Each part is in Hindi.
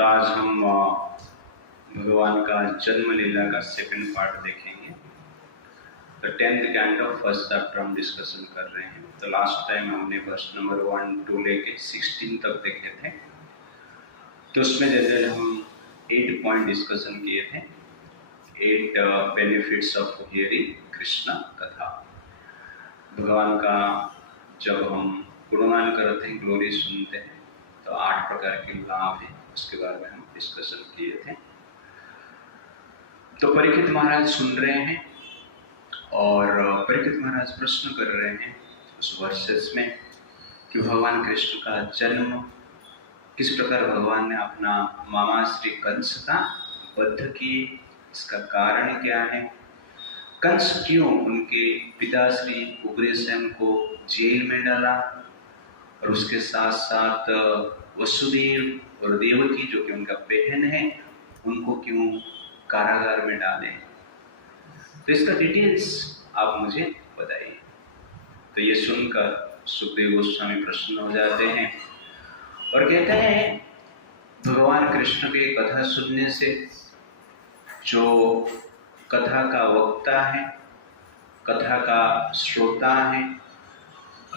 तो आज हम भगवान का जन्म लीला का सेकंड पार्ट देखेंगे। तो 10th कैंटो फर्स्ट चैप्टर हम डिस्कशन कर रहे हैं। तो लास्ट टाइम हमने वर्स नंबर 1 2 लेके 16 तक देखे थे। तो उसमें जैसे हम 8 पॉइंट डिस्कशन किए थे। 8 बेनिफिट्स ऑफ हियरिंग कृष्णा कथा। भगवान का जब हम गुणगान करते हैं, ग्लोरी सुनते हैं, तो 8 प्रकार के लाभ हैं, उसके बारे में हम डिस्कशन किए थे। तो परीक्षित महाराज सुन रहे हैं और परीक्षित महाराज प्रश्न कर रहे हैं उस वर्सेस में कि भगवान कृष्ण का जन्म किस प्रकार भगवान ने अपना मामा श्री कंस का वध किए, इसका कारण क्या है, कंस क्यों उनके पिता श्री उग्रसेन को जेल में डाला और उसके साथ साथ वसुदेव और देवकी जो कि उनका बहन है उनको क्यों कारागार में डाले। तो इसका डिटेल्स आप मुझे बताइए। तो ये सुनकर सुखदेव गोस्वामी प्रसन्न हो जाते हैं और कहते हैं भगवान कृष्ण की कथा सुनने से जो कथा का वक्ता है, कथा का श्रोता है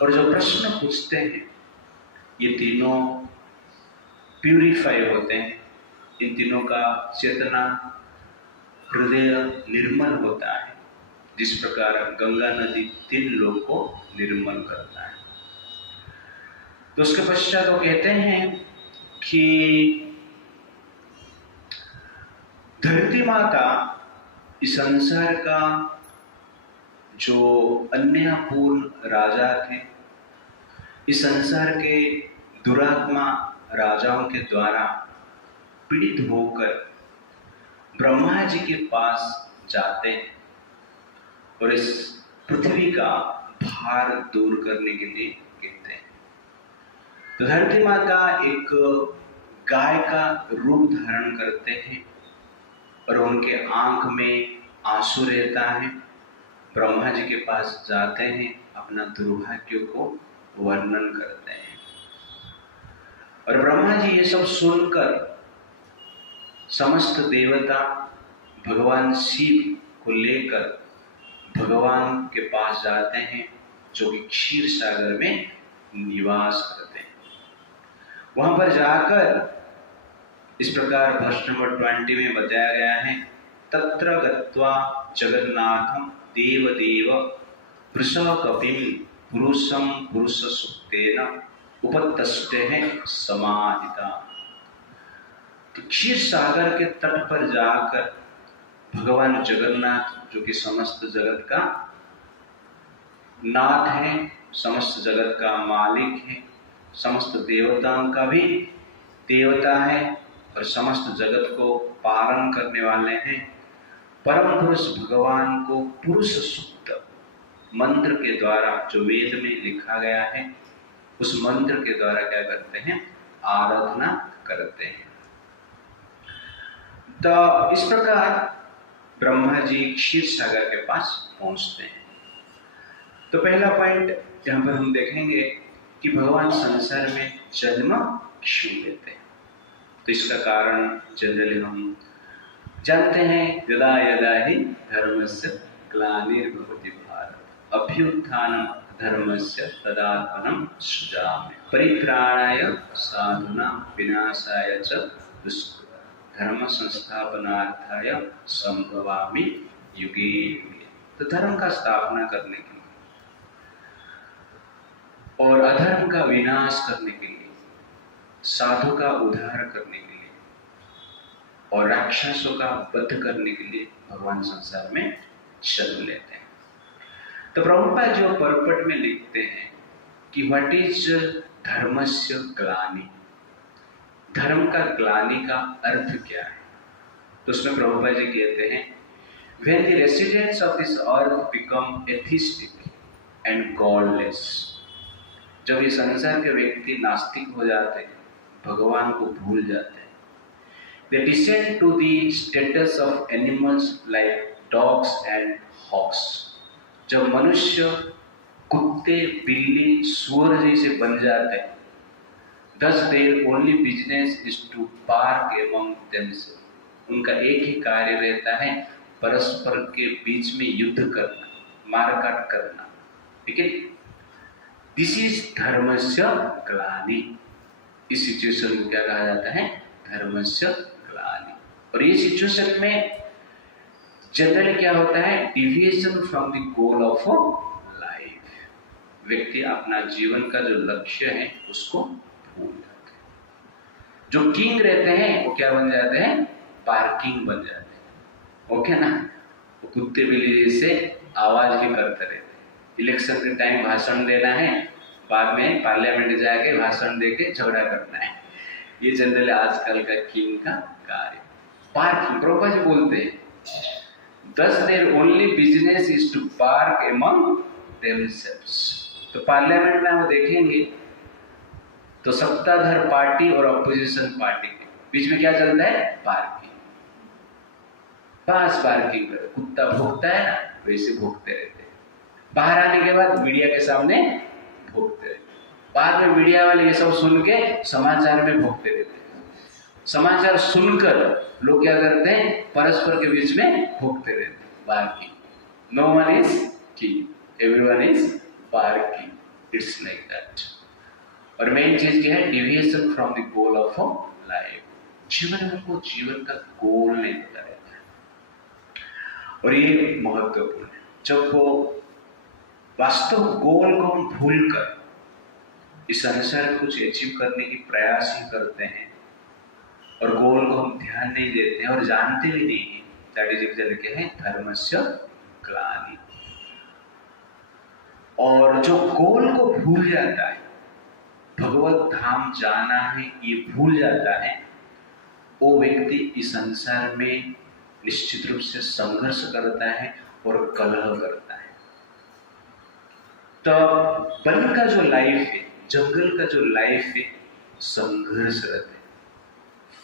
और जो प्रश्न पूछते हैं, ये तीनों प्यूरिफाई होते हैं। इन तीनों का चेतना हृदय निर्मल होता है, जिस प्रकार गंगा नदी 3 लोग को निर्मल करता है। तो उसके पश्चात वो कहते हैं कि धरती माता इस संसार का जो अन्यायपूर्ण राजा थे, इस संसार के दुरात्मा राजाओं के द्वारा पीड़ित होकर ब्रह्मा जी के पास जाते हैं और इस पृथ्वी का भार दूर करने के लिए कहते हैं। तो धरती माता एक गाय का रूप धारण करते हैं और उनके आंख में आंसू रहता है। ब्रह्मा जी के पास जाते हैं, अपना दुर्भाग्य को वर्णन करते हैं और ब्रह्मा जी ये सब सुनकर समस्त देवता भगवान शिव को लेकर भगवान के पास जाते हैं जो कि क्षीर सागर में निवास करते हैं। वहां पर जाकर इस प्रकार वर्ष नंबर 20 में बताया गया है, तत्र गत्वा जगन्नाथम देवदेव वृषकपिं पुरुषम पुरुष सुक्तेन उपतस्ते हैं समाहिता। तो क्षीर सागर के तट पर जाकर भगवान जगन्नाथ जो कि समस्त जगत का नाथ है, समस्त जगत का मालिक है, समस्त देवताओं का भी देवता है और समस्त जगत को पालन करने वाले हैं, परम पुरुष भगवान को पुरुष सूक्त मंत्र के द्वारा जो वेद में लिखा गया है उस मंत्र के द्वारा क्या करते हैं, आराधना करते हैं। तो इस प्रकार ब्रह्मा जी क्षीर सागर के पास पहुंचते हैं। तो पहला पॉइंट जहां पर हम देखेंगे कि भगवान संसार में जन्म क्यों लेते हैं। तो इसका कारण जनरली हम जानते हैं, यदा यदा ही धर्मस्य ग्लानिर्भवति भारत अभ्युत्थानं धर्मस्य तदात्मनं सृजामि परित्राणाय साधूनां विनाशाय च दुष्कृताम् धर्म संस्थापनार्थाय संभवामि युगे युगे। तो धर्म का स्थापना करने के लिए और अधर्म का विनाश करने के लिए, साधु का उद्धार करने के लिए और राक्षसों का वध करने के लिए भगवान संसार में जन्म लेते हैं। तो प्रभुपाद जो परपट में लिखते हैं कि व्हाट इज धर्मस्य ग्लानि, धर्म का ग्लानि का अर्थ क्या है। तो उसमें प्रभुपाद जी कहते हैं, when the residents of this earth become atheistic and godless, जब ये संसार के व्यक्ति नास्तिक हो जाते हैं, भगवान को भूल जाते हैं, they descend to the status of animals like dogs and hawks, जब मनुष्य कुत्ते, बिल्ली, सुअर जैसे बन जाते हैं, Thus their only business is to bark among themselves. उनका एक ही कार्य रहता है परस्पर के बीच में युद्ध करना, मारकाट करना, ठीक है। दिस इज धर्मस्य ग्लानि। इस सिचुएशन को क्या कहा जाता है? धर्मस्य ग्लानि। और ये सिचुएशन में जनरली क्या होता है? Deviation from the goal of life. व्यक्ति अपना जीवन का जो लक्ष्य है उसको भूल जाते हैं। जो किंग रहते हैं वो क्या बन जाते हैं? पार्किंग बन जाते हैं, ओके ना। वो कुत्ते बिल्ली से आवाज भी करते रहते हैं। इलेक्शन के टाइम भाषण देना है, बाद में पार्लियामेंट जाके भाषण देके झगड़ा करना है। ये जनरली आजकल का किंग का कार्य। पार्किंग प्रभुपाद जी बोलते हैं, Thus their only business is to bark among themselves। तो पार्लियामेंट में हम देखेंगे तो सत्ताधार पार्टी और अपोजिशन पार्टी के बीच में क्या चलता है? पार्किंग। बस पार्किंग कर, कुत्ता भोंकता है ना वैसे भोंकते रहते हैं। बाहर आने के बाद मीडिया के सामने भोंकते रहते हैं। बाद में मीडिया वाले ये सब सुन के समाचार में भोंकते रहते हैं। समाचार सुनकर लोग क्या करते हैं? परस्पर के बीच में भोंकते रहते हैं। Barking. No one is king, everyone is barking. It's like that. और मेन चीज क्या है? Deviation from the goal of life. जीवन में को जीवन का गोल नहीं पता रहता है, और ये महत्वपूर्ण है। जब वो वास्तव गोल को हम भूल कर इस अनुसार कुछ अचीव करने की प्रयास ही करते हैं और गोल को हम ध्यान नहीं देते हैं और जानते भी नहीं है, दैट इज एग्जैक्टली है धर्मस्य ग्लानि। और जो गोल को भूल जाता है, भगवत धाम जाना है ये भूल जाता है, वो व्यक्ति इस संसार में निश्चित रूप से संघर्ष करता है और कलह करता है। तो वन का जो लाइफ है, जंगल का जो लाइफ है, संघर्ष रहता है।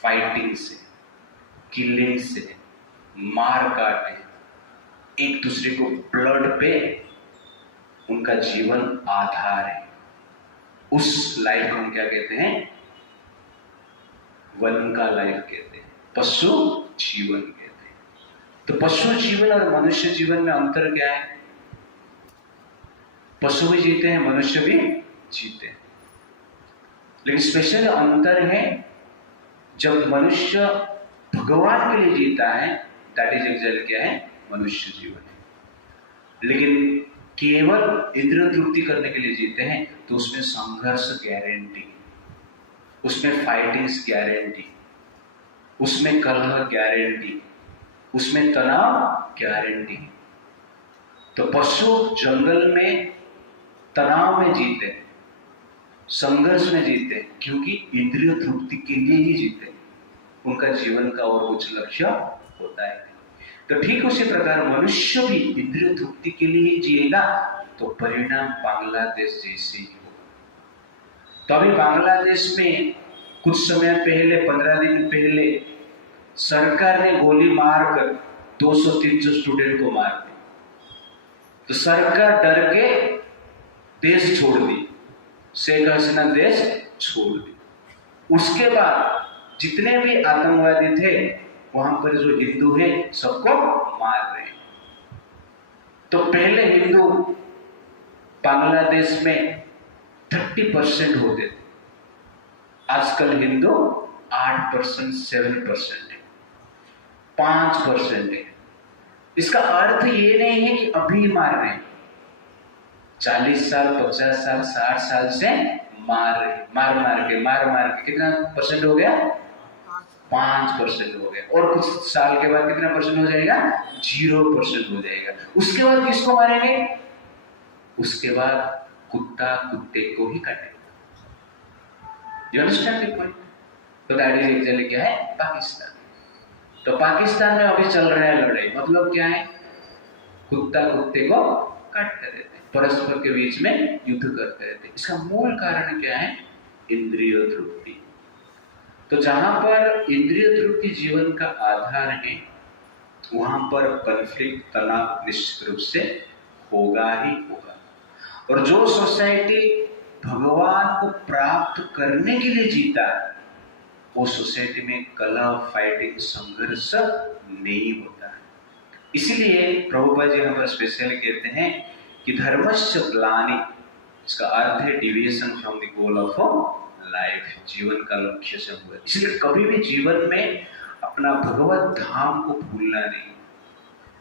फाइटिंग से, किलिंग से, मार काटे, एक दूसरे को ब्लड पे उनका जीवन आधार है। उस लाइफ को हम क्या कहते हैं? वन का लाइफ कहते हैं, पशु जीवन कहते हैं। तो पशु जीवन और मनुष्य जीवन में अंतर क्या है? पशु भी जीते हैं, मनुष्य भी जीते हैं, लेकिन स्पेशल अंतर है जब मनुष्य भगवान के लिए जीता है, दैट इज एग्जैक्टली क्या है? मनुष्य जीवन है। लेकिन केवल इंद्रिय तृप्ति करने के लिए जीते हैं तो उसमें संघर्ष गारंटी, उसमें फाइटिंग्स गारंटी, उसमें कलह गारंटी, उसमें तनाव गारंटी। तो पशु जंगल में तनाव में जीते हैं, संघर्ष में जीते हैं, क्योंकि इंद्रिय तृप्ति के लिए ही जीते हैं। उनका जीवन का और कुछ लक्ष्य होता है। तो ठीक उसी प्रकार मनुष्य भी इंद्रिय तृप्ति के लिए ही जिएगा तो परिणाम बांग्लादेश जैसे ही होगा। तो अभी बांग्लादेश में कुछ समय पहले, 15 दिन पहले, सरकार ने गोली मारकर 200-300 स्टूडेंट को मार दिया। तो सरकार डर के देश छोड़ दी, शेख हसीना देश छोड़ दी। उसके बाद जितने भी आतंकवादी थे वहां पर जो हिंदू है सबको मार रहे हैं। तो पहले हिंदू बांग्लादेश में 30% होते थे, आजकल हिंदू 8%, 7% है, 5% है। इसका अर्थ ये नहीं है कि अभी मार रहे हैं, 40 साल, 50 साल, 60 साल से मार रहे, मार के कितना परसेंट हो गया? 5% हो गया। और कुछ साल के बाद कितना परसेंट हो जाएगा? 0% हो जाएगा। उसके बाद किसको मारेंगे? उसके बाद कुत्ता कुत्ते को ही काटेगा। You understand the point? तो दैट इज एक्चुअली क्या है? पाकिस्तान। तो पाकिस्तान में अभी चल रहा है लड़ाई। मतलब क्या है? कुत्ता कुत्ते को काटते रहते हैं, परस्पर के बीच में युद्ध करते रहते हैं। इसका मूल कारण क्या है? इंद्रिय तृप्ति। तो जहां पर इंद्रिय तृप्ति जीवन का आधार है वहां पर कॉन्फ्लिक्ट, तनाव निश्चित रूप से होगा ही होगा। और जो सोसाइटी भगवान को प्राप्त करने के लिए जीता है, वो सोसाइटी में कला, फाइटिंग, संघर्ष नहीं होता है। इसलिए प्रभुपाद जी यहाँ पर स्पेशली कहते हैं कि धर्मस्य ग्लानि, इसका अर्थ है deviation from the goal of life, जीवन का लक्ष्य से हुआ। इसलिए कभी भी जीवन में अपना भगवत धाम को भूलना नहीं।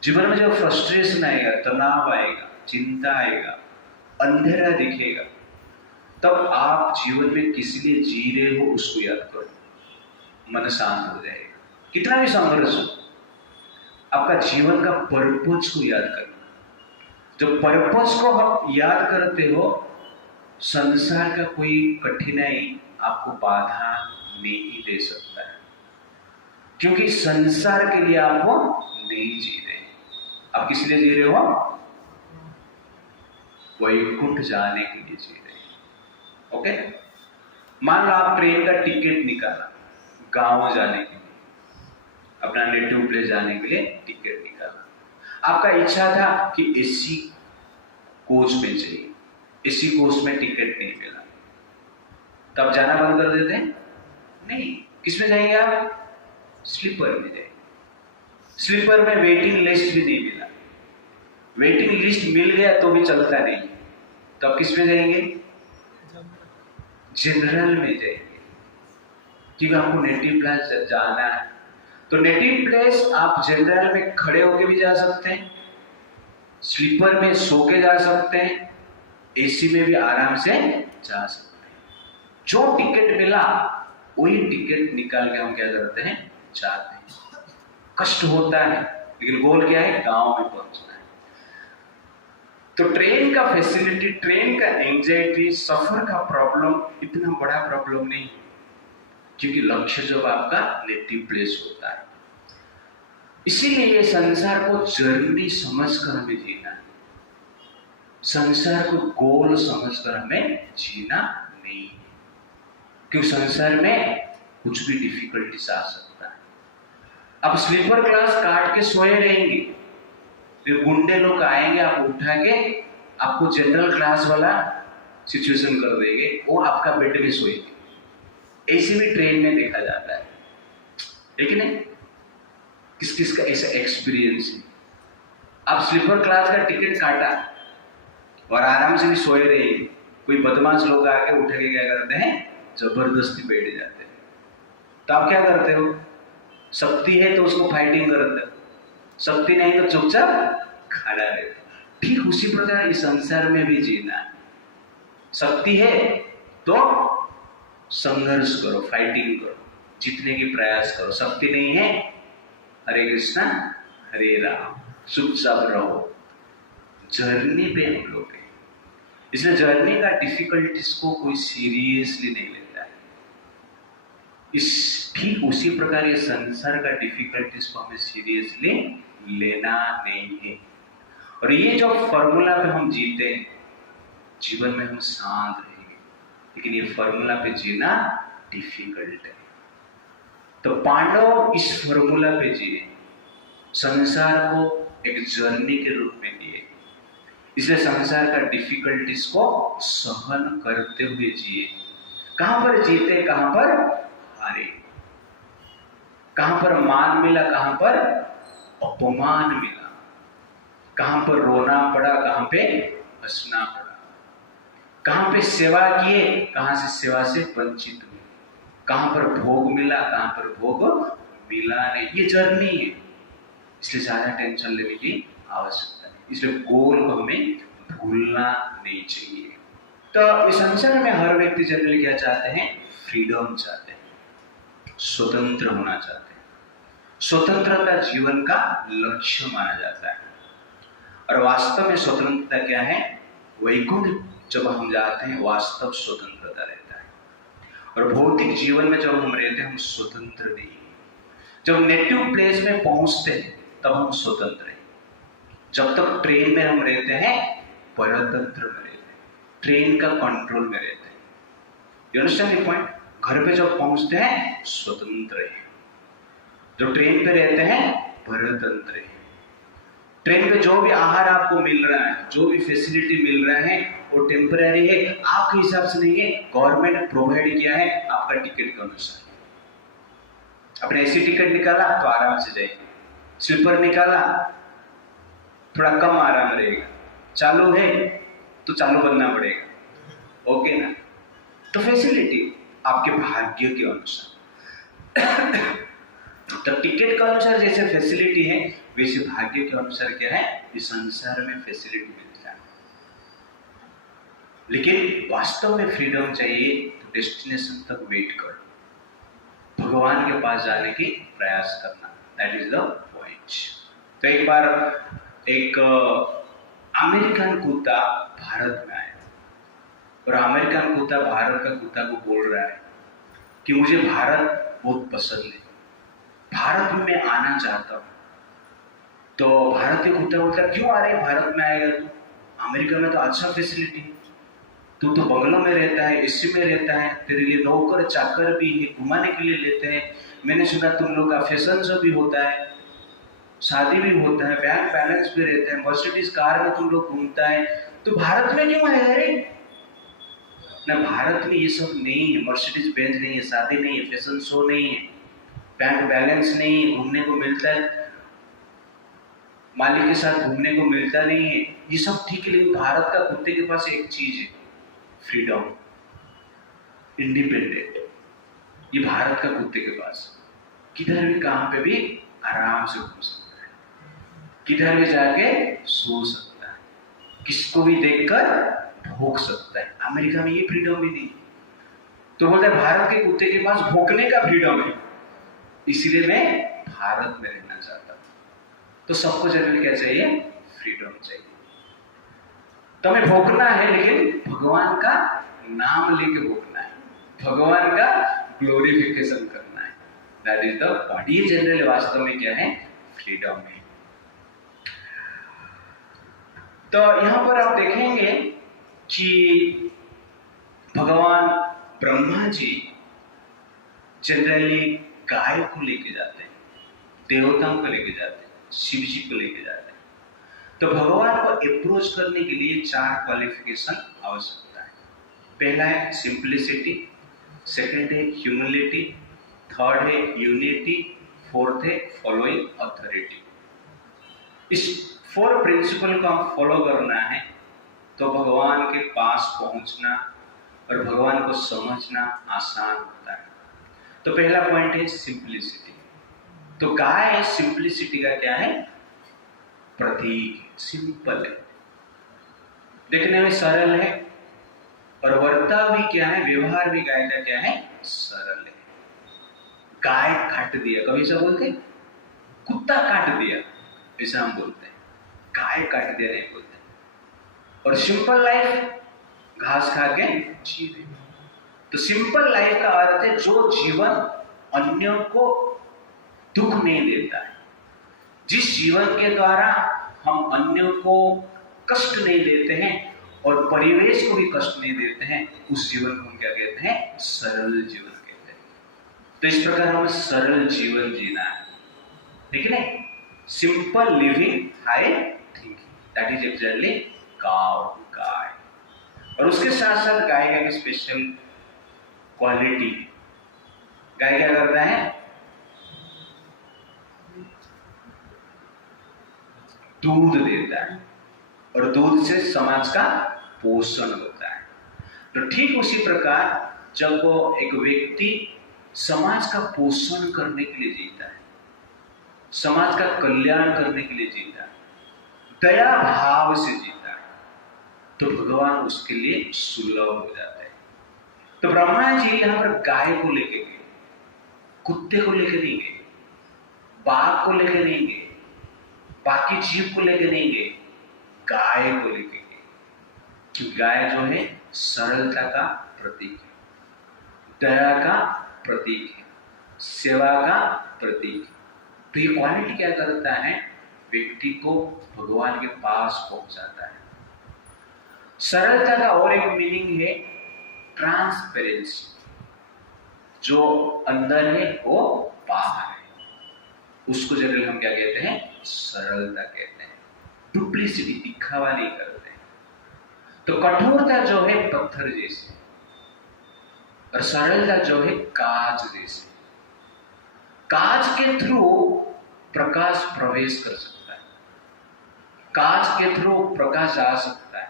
जीवन में जब फ्रस्ट्रेशन आएगा, तनाव आएगा, चिंता आएगा, अंधेरा दिखेगा, तब आप जीवन में किस लिए जी रहे हो उसको याद करो, मन शांत हो जाएगा। कितना भी संघर्ष हो, आपका जीवन का पर्पस को याद करना। जब पर्पस को आप याद करते हो, संसार का कोई कठिनाई आपको बाधा नहीं दे सकता है, क्योंकि संसार के लिए आप वो नहीं जी रहे। आप किस लिए जी रहे हो? वैकुंठ जाने के लिए जी रहे हैं। ओके, मान लो आप ट्रेन का टिकट निकाला, गांव जाने के लिए, अपना नेटिव प्लेस जाने के लिए टिकट निकाला। आपका इच्छा था कि एसी कोच में चाहिए, एसी कोच में टिकट नहीं मिला, तब जाना बंद कर देते हैं? नहीं। किस में जाएंगे आप? स्लीपर में जाएंगे। स्लीपर में वेटिंग लिस्ट भी नहीं मिला, वेटिंग लिस्ट मिल गया तो भी चलता नहीं, तब किस में जाएंगे? जनरल में जाएंगे, क्योंकि आपको नेटिव प्लेस जाना है। तो नेटिव प्लेस आप जनरल में खड़े होके भी जा सकते हैं, स्लीपर में सो के जा सकते हैं, एसी में भी आराम से जा सकते हैं। जो टिकट मिला वही टिकट निकाल के हम क्या करते हैं? जाते हैं। कष्ट होता है, लेकिन गोल क्या है? गांव में पहुंचना है। तो ट्रेन का फैसिलिटी, ट्रेन का एंजाइटी, सफर का प्रॉब्लम इतना बड़ा प्रॉब्लम नहीं, क्योंकि लक्ष्य जब आपका नेटिव प्लेस होता है। इसीलिए ये संसार को जर्नी समझकर हमें जीना है, संसार को गोल समझकर हमें जीना नहीं, क्योंकि संसार में कुछ भी डिफिकल्टीज आ सकता है। आप स्लीपर क्लास काट के सोए रहेंगे, फिर गुंडे लोग आएंगे, आप उठा के आपको जनरल क्लास वाला सिचुएशन कर देंगे, वो आपका बेड में सोएंगे। ऐसे भी ट्रेन में देखा जाता है, लेकिन किस किस का ऐसा एक्सपीरियंस है? आप स्लीपर क्लास का टिकट काटा और आराम से भी सोए रहे, कोई बदमाश लोग आके उठ के क्या करते हैं? जबरदस्ती बैठ जाते हैं। तो आप क्या करते हो? शक्ति है तो उसको फाइटिंग करते हो, शक्ति नहीं तो चुपचाप खड़ा रहते हो। ठीक उसी प्रकार इस संसार में भी जीना है। शक्ति है तो संघर्ष करो, फाइटिंग करो, जीतने की प्रयास करो। शक्ति नहीं है, हरे कृष्णा हरे राम, चुपचाप रहो। जर्नी पे हम लोग हैं, इसलिए जर्नी का डिफिकल्टीज को कोई सीरियसली नहीं लेता है। इस ठीक उसी प्रकार ये संसार का डिफिकल्टीज को हमें सीरियसली लेना नहीं है। और ये जो फॉर्मूला पे हम जीते हैं, जीवन में हम शांत रहेंगे, लेकिन ये फॉर्मूला पे जीना डिफिकल्ट है। तो पांडव इस फॉर्मूला पे जिए, संसार को एक जर्नी के रूप में लिए, इसलिए संसार का डिफिकल्टीज को सहन करते हुए जिए। कहां पर जीते, कहां पर हारे, कहां पर मान मिला, कहां पर अपमान मिला, कहां पर रोना पड़ा, कहां पे हंसना पड़ा, कहां पे सेवा किए, कहां से सेवा से वंचित हुए, कहां पर भोग मिला, कहां पर भोग मिला नहीं। ये जर्नी है, इसलिए ज्यादा टेंशन लेने की आवश्यकता नहीं। इसलिए गोल को हमें भूलना नहीं चाहिए। तो इस संसार में हर व्यक्ति जनरली क्या चाहते हैं? फ्रीडम चाहते हैं, स्वतंत्र होना चाहते हैं। स्वतंत्रता जीवन का लक्ष्य माना जाता है। और वास्तव में स्वतंत्रता क्या है? वैकुंठ जब हम जाते हैं वास्तव स्वतंत्रता रहता है। और भौतिक जीवन में जब हम रहते हैं हम स्वतंत्र नहीं है। जब नेटिव प्लेस में पहुंचते हैं तब हम स्वतंत्र हैं। जब तक ट्रेन में हम रहते हैं परतंत्र में रहते हैं, ट्रेन का कंट्रोल में रहते हैं। You understand the point? घर पे जब पहुंचते हैं स्वतंत्र है, जब ट्रेन पे रहते हैं परतंत्र है। ट्रेन पे जो भी आहार आपको मिल रहा है, जो भी फैसिलिटी मिल रहा है, वो टेम्पररी है, आपके हिसाब से नहीं है, गवर्नमेंट प्रोवाइड किया है आपका टिकट के अनुसार। अपने ऐसी टिकट निकाला तो आराम से जाएंगे, स्लीपर निकाला थोड़ा कम आराम रहेगा, चालू है तो चालू करना पड़ेगा, ओके ना। तो फैसिलिटी आपके भाग्य के अनुसार तो टिकट के अनुसार जैसे फैसिलिटी है वैसे भाग्य के अनुसार क्या है, इस संसार में फैसिलिटी मिलता है। लेकिन वास्तव में फ्रीडम चाहिए तो डेस्टिनेशन तक वेट करो, भगवान के पास जाने की प्रयास करना, दैट इज द पॉइंट। तो एक बार एक अमेरिकन कुत्ता भारत में आया और अमेरिकन कुत्ता भारत का कुत्ता को बोल रहा है कि मुझे भारत बहुत पसंद है, भारत में मैं आना चाहता हूँ। तो भारतीय कुत्ता बोलता क्यों आ रहे हैं, भारत में आएगा तू, अमेरिका में तो अच्छा फैसिलिटी है, तू तो बंगलों में रहता है, एसी में रहता है, तेरे लिए नौकर चाकर भी है, घुमाने के लिए लेते हैं, मैंने सुना तुम लोग का फैशन शो भी होता है, शादी भी होता है, बैंक बैलेंस भी रहता है, मर्सिडीज कार में तुम लोग घूमता है, तो भारत में क्यों आया रे? ना, भारत में ये सब नहीं है, मर्सिडीज बेंज नहीं है, शादी नहीं है, फैशन शो नहीं है, बैंक बैलेंस नहीं है, घूमने को मिलता है, मालिक के साथ घूमने को मिलता नहीं है, ये सब ठीक है। लेकिन भारत का कुत्ते के पास एक चीज है, फ्रीडम, इंडिपेंडेंट। ये भारत का कुत्ते के पास किधर भी काम पे भी आराम से घूम सकता है, किधर भी जाके सो सकता है, किसको भी देखकर भोंक सकता है। अमेरिका में ये फ्रीडम भी नहीं, तो बोलते हैं भारत के कुत्ते के पास भोंकने का फ्रीडम है, इसीलिए मैं भारत में रहना चाहता हूं। तो सबको जनरली क्या चाहिए, फ्रीडम चाहिए। तो हमें भोंकना है लेकिन भगवान का नाम लेके भोंकना है, भगवान का ग्लोरिफिकेशन करना है, दैट इज द पॉइंट। ये जनरली वास्तव में क्या है, फ्रीडम है। तो यहां पर आप देखेंगे कि भगवान ब्रह्मा जी जनरली गाय को लेके जाते हैं, देवताओं को लेके जाते हैं, शिव जी को लेके जाते हैं। तो भगवान को अप्रोच करने के लिए 4 क्वालिफिकेशन आवश्यकता है। पहला है सिंप्लिसिटी, सेकंड है ह्यूमिलिटी, थर्ड है यूनिटी, फोर्थ है फॉलोइंग अथॉरिटी। इस 4 प्रिंसिपल को हम फॉलो करना है तो भगवान के पास पहुंचना और भगवान को समझना आसान होता है। तो पहला पॉइंट है सिंप्लिसिटी। तो गाय सिंप्लिसिटी का क्या है, प्रतीक, सिंपल है, देखने में सरल है, और वर्ता भी क्या है, व्यवहार भी गाय का क्या है, सरल है। गाय काट दिया, कभी ऐसा बोलते, कुत्ता काट दिया ऐसा हम बोलते हैं, गाय काट दिया नहीं बोलते। और सिंपल लाइफ, घास खा के जी रहे। तो सिंपल लाइफ का अर्थ है जो जीवन अन्यों को दुख नहीं देता है, जिस जीवन के द्वारा हम अन्यों को कष्ट नहीं देते हैं और परिवेश को भी कष्ट नहीं देते हैं, उस जीवन को हम क्या कहते हैं, सरल जीवन कहते हैं। तो इस प्रकार हमें सरल जीवन जीना है, ठीक है ना। Simple living, high thinking, that is exactly guy. और उसके साथ साथ गाय का एक स्पेशल क्वालिटी, गाय क्या करता है, दूध देता है, और दूध से समाज का पोषण होता है। तो ठीक उसी प्रकार जब वो एक व्यक्ति समाज का पोषण करने के लिए जीता है, समाज का कल्याण करने के लिए जीता है, दया भाव से जीता है, तो भगवान उसके लिए सुलभ हो जाता है। तो ब्रह्मा जी यहां पर गाय को लेके गए, कुत्ते को लेके नहीं गए, बाघ को लेके नहीं गए, बाकी जीव को लेके नहीं गए, गाय को लेके गए। क्योंकि गाय जो है सरलता का प्रतीक है, दया का प्रतीक है, सेवा का प्रतीक है। तो ये क्वालिटी क्या करता है, व्यक्ति को भगवान के पास पहुंचाता है। सरलता का और एक मीनिंग है ट्रांसपेरेंसी, जो अंदर है वो बाहर है, उसको जनरली हम क्या कहते हैं, सरलता कहते हैं। डुप्लीसिटी, दिखावा नहीं करते हैं। तो कठोरता जो है पत्थर जैसी और सरलता जो है कांच जैसी। कांच के थ्रू प्रकाश प्रवेश कर सकता है, कांच के थ्रू प्रकाश आ सकता है।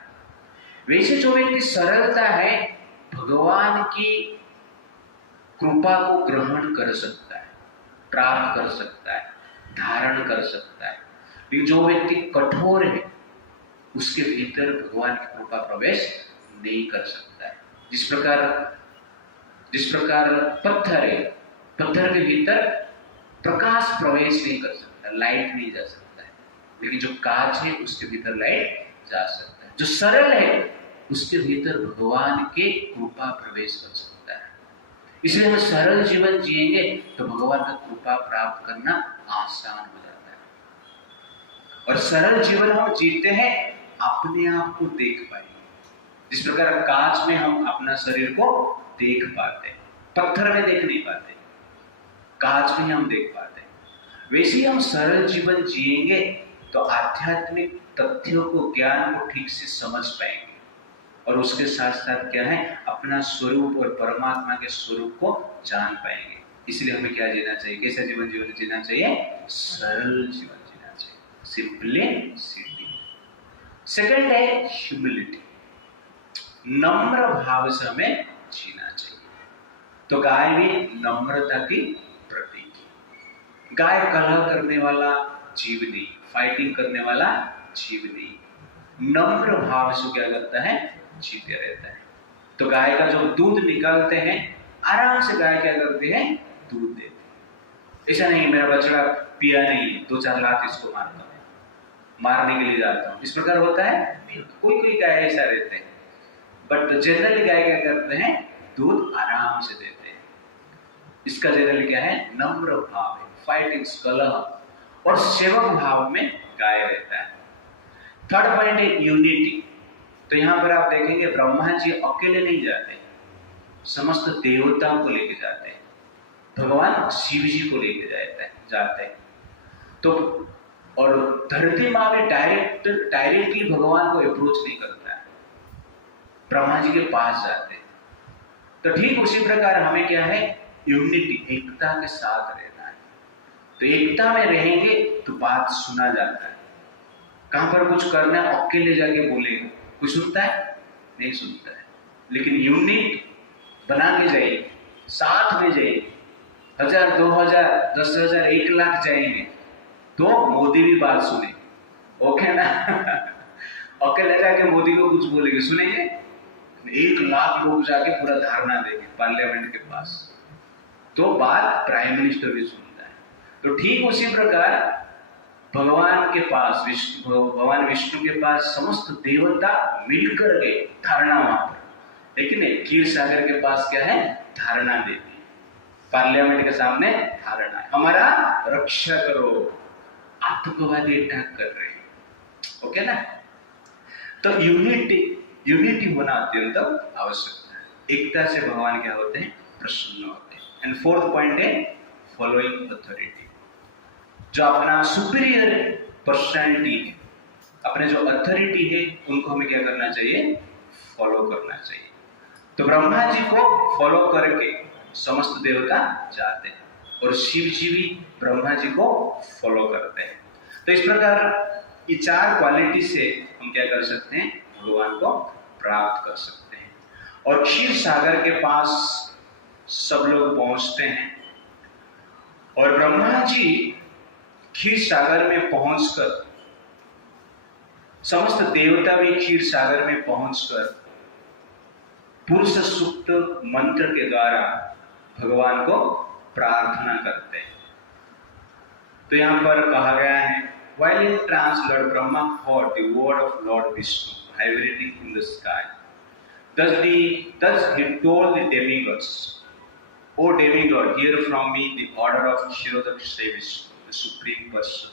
वैसे जो व्यक्ति सरलता है भगवान की कृपा को ग्रहण कर सकता है, प्राप्त कर सकता है, धारण कर सकता है। लेकिन जो व्यक्ति कठोर है उसके भीतर भगवान की कृपा प्रवेश नहीं कर सकता है। जिस प्रकार पत्थर है, पत्थर के भीतर प्रकाश प्रवेश नहीं कर सकता, लाइट नहीं जा सकता है। लेकिन जो कांच है उसके भीतर लाइट जा सकता है। जो सरल है उसके भीतर भगवान के कृपा प्रवेश कर सकता है। इसलिए हम सरल जीवन जिएंगे तो भगवान का कृपा प्राप्त करना आसान हो जाता है। और सरल जीवन हम जीते हैं अपने आप को देख पाएंगे। जिस प्रकार कांच में हम अपना शरीर को देख पाते, पत्थर में देख नहीं पाते, कांच में हम देख पाते, वैसे ही हम सरल जीवन जिएंगे तो आध्यात्मिक तथ्यों को, ज्ञान को ठीक से समझ पाएंगे। और उसके साथ साथ क्या है, अपना स्वरूप और परमात्मा के स्वरूप को जान पाएंगे। इसलिए हमें क्या जीना चाहिए, कैसा जीवन जीना चाहिए? सरल जीवन जीना चाहिए, सिंपलिसिटी। सेकंड है ह्यूमिलिटी, नम्र भाव से हमें जीना चाहिए। तो गाय भी नम्रता की प्रतीक है। गाय कलह करने वाला जीव नहीं, फाइटिंग करने वाला जीव नहीं, नम्र भाव से क्या करता है, जीते रहता है। तो गाय का जो दूध निकालते हैं, आराम से गाय क्या करती है, दूध देती है। ऐसा नहीं मेरा बछड़ा पिया नहीं, 2-4 लाख इसको मारता हूं, मारने के लिए जाता हूं, इस प्रकार होता है। कोई गाय ऐसा रहते हैं, बट जनरली गाय क्या करते हैं, दूध आराम से देते हैं। इसका जनरली क्या है, नम्र भाव है, फाइटिंग, कलह और सेवक भाव में गाय रहता है। थर्ड पॉइंट है यूनिटी। तो यहां पर आप देखेंगे ब्रह्मा जी अकेले नहीं जाते, समस्त देवताओं को लेके जाते हैं, भगवान शिव जी को लेके जाते हैं। तो और धरती माँ भी डायरेक्टली भगवान को अप्रोच नहीं करता है, ब्रह्मा जी के पास जाते हैं। तो ठीक उसी प्रकार हमें क्या है, यूनिटी, एकता के साथ रहना है। तो एकता में रहेंगे तो बात सुना जाता है। कहां पर कुछ करना है अकेले जाके बोलेगा, कोई सुनता है? नहीं सुनता है। लेकिन यूनिट बना के जाइए, साथ में जाइए, 1000, 2000, 10,000, 1 लाख जाएंगे तो मोदी भी बात सुने, ओके ना? अकेले जाके मोदी को कुछ बोलेंगे, सुनेंगे? 1 लाख लोग जाके पूरा धरना देंगे पार्लियामेंट के पास, तो बात प्राइम मिनिस्टर भी सुनता है। तो ठीक उसी प्रकार भगवान के पास, भगवान विष्णु के पास समस्त देवता मिलकर गए धारणा वहां पर। लेकिन क्षीर सागर के पास क्या है, धारणा देती है, पार्लियामेंट के सामने धारणा है, हमारा रक्षा करो, आतंकवादी अटैक कर रहे हैं, ओके ना? तो यूनिटी होना अत्यंत आवश्यक है। एकता से भगवान क्या होते हैं, प्रसन्न होते हैं। एंड फोर्थ पॉइंट है फॉलोइंग अथॉरिटी। जो अपना सुपीरियर पर्सनैलिटी है, अपने जो अथॉरिटी है, उनको हमें क्या करना चाहिए, फॉलो करना चाहिए। तो ब्रह्मा जी को फॉलो करके समस्त देवता जाते हैं और शिव जी भी ब्रह्मा जी को फॉलो करते हैं। तो इस प्रकार ये 4 क्वालिटी से हम क्या कर सकते हैं, भगवान को प्राप्त कर सकते हैं। और क्षीर सागर के पास सब लोग पहुंचते हैं और ब्रह्मा जी क्षीर सागर में पहुंचकर, समस्त देवता भी क्षीर सागर में पहुंचकर पुरुष सूक्त मंत्र के द्वारा भगवान को प्रार्थना करते हैं। तो यहां पर कहा गया है, while in trance Lord Brahma heard the word of Lord Vishnu vibrating in the sky. Thus he told the demigods, O demigod, hear from me the order of Kshirodaksha Vishnu, the Supreme Person,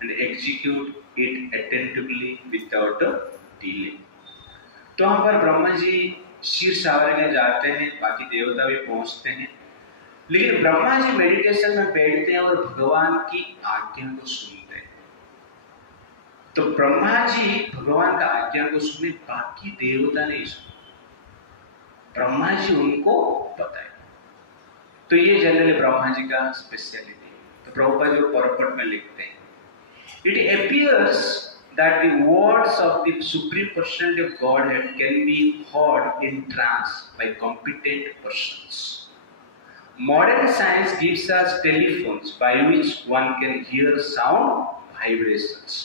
and execute it attentively without delay. तो हम पर ब्रह्मा जी क्षीर सागर में जाते हैं, बाकी देवता भी पहुंचते हैं, लेकिन ब्रह्मा जी मेडिटेशन में बैठते हैं और भगवान की आज्ञा को सुनते हैं। तो ब्रह्मा जी भगवान का आज्ञा को सुने, बाकी देवता नहीं सुने, ब्रह्मा जी उनको बताए। तो ये जनरली ब्रह्मा जी का स्पेशलिटी है। तो प्रभुपाद जी परपट में लिखते हैं, it appears that the words of the Supreme Personality of Godhead can be heard in trance by competent persons. Modern science gives us telephones by which one can hear sound vibrations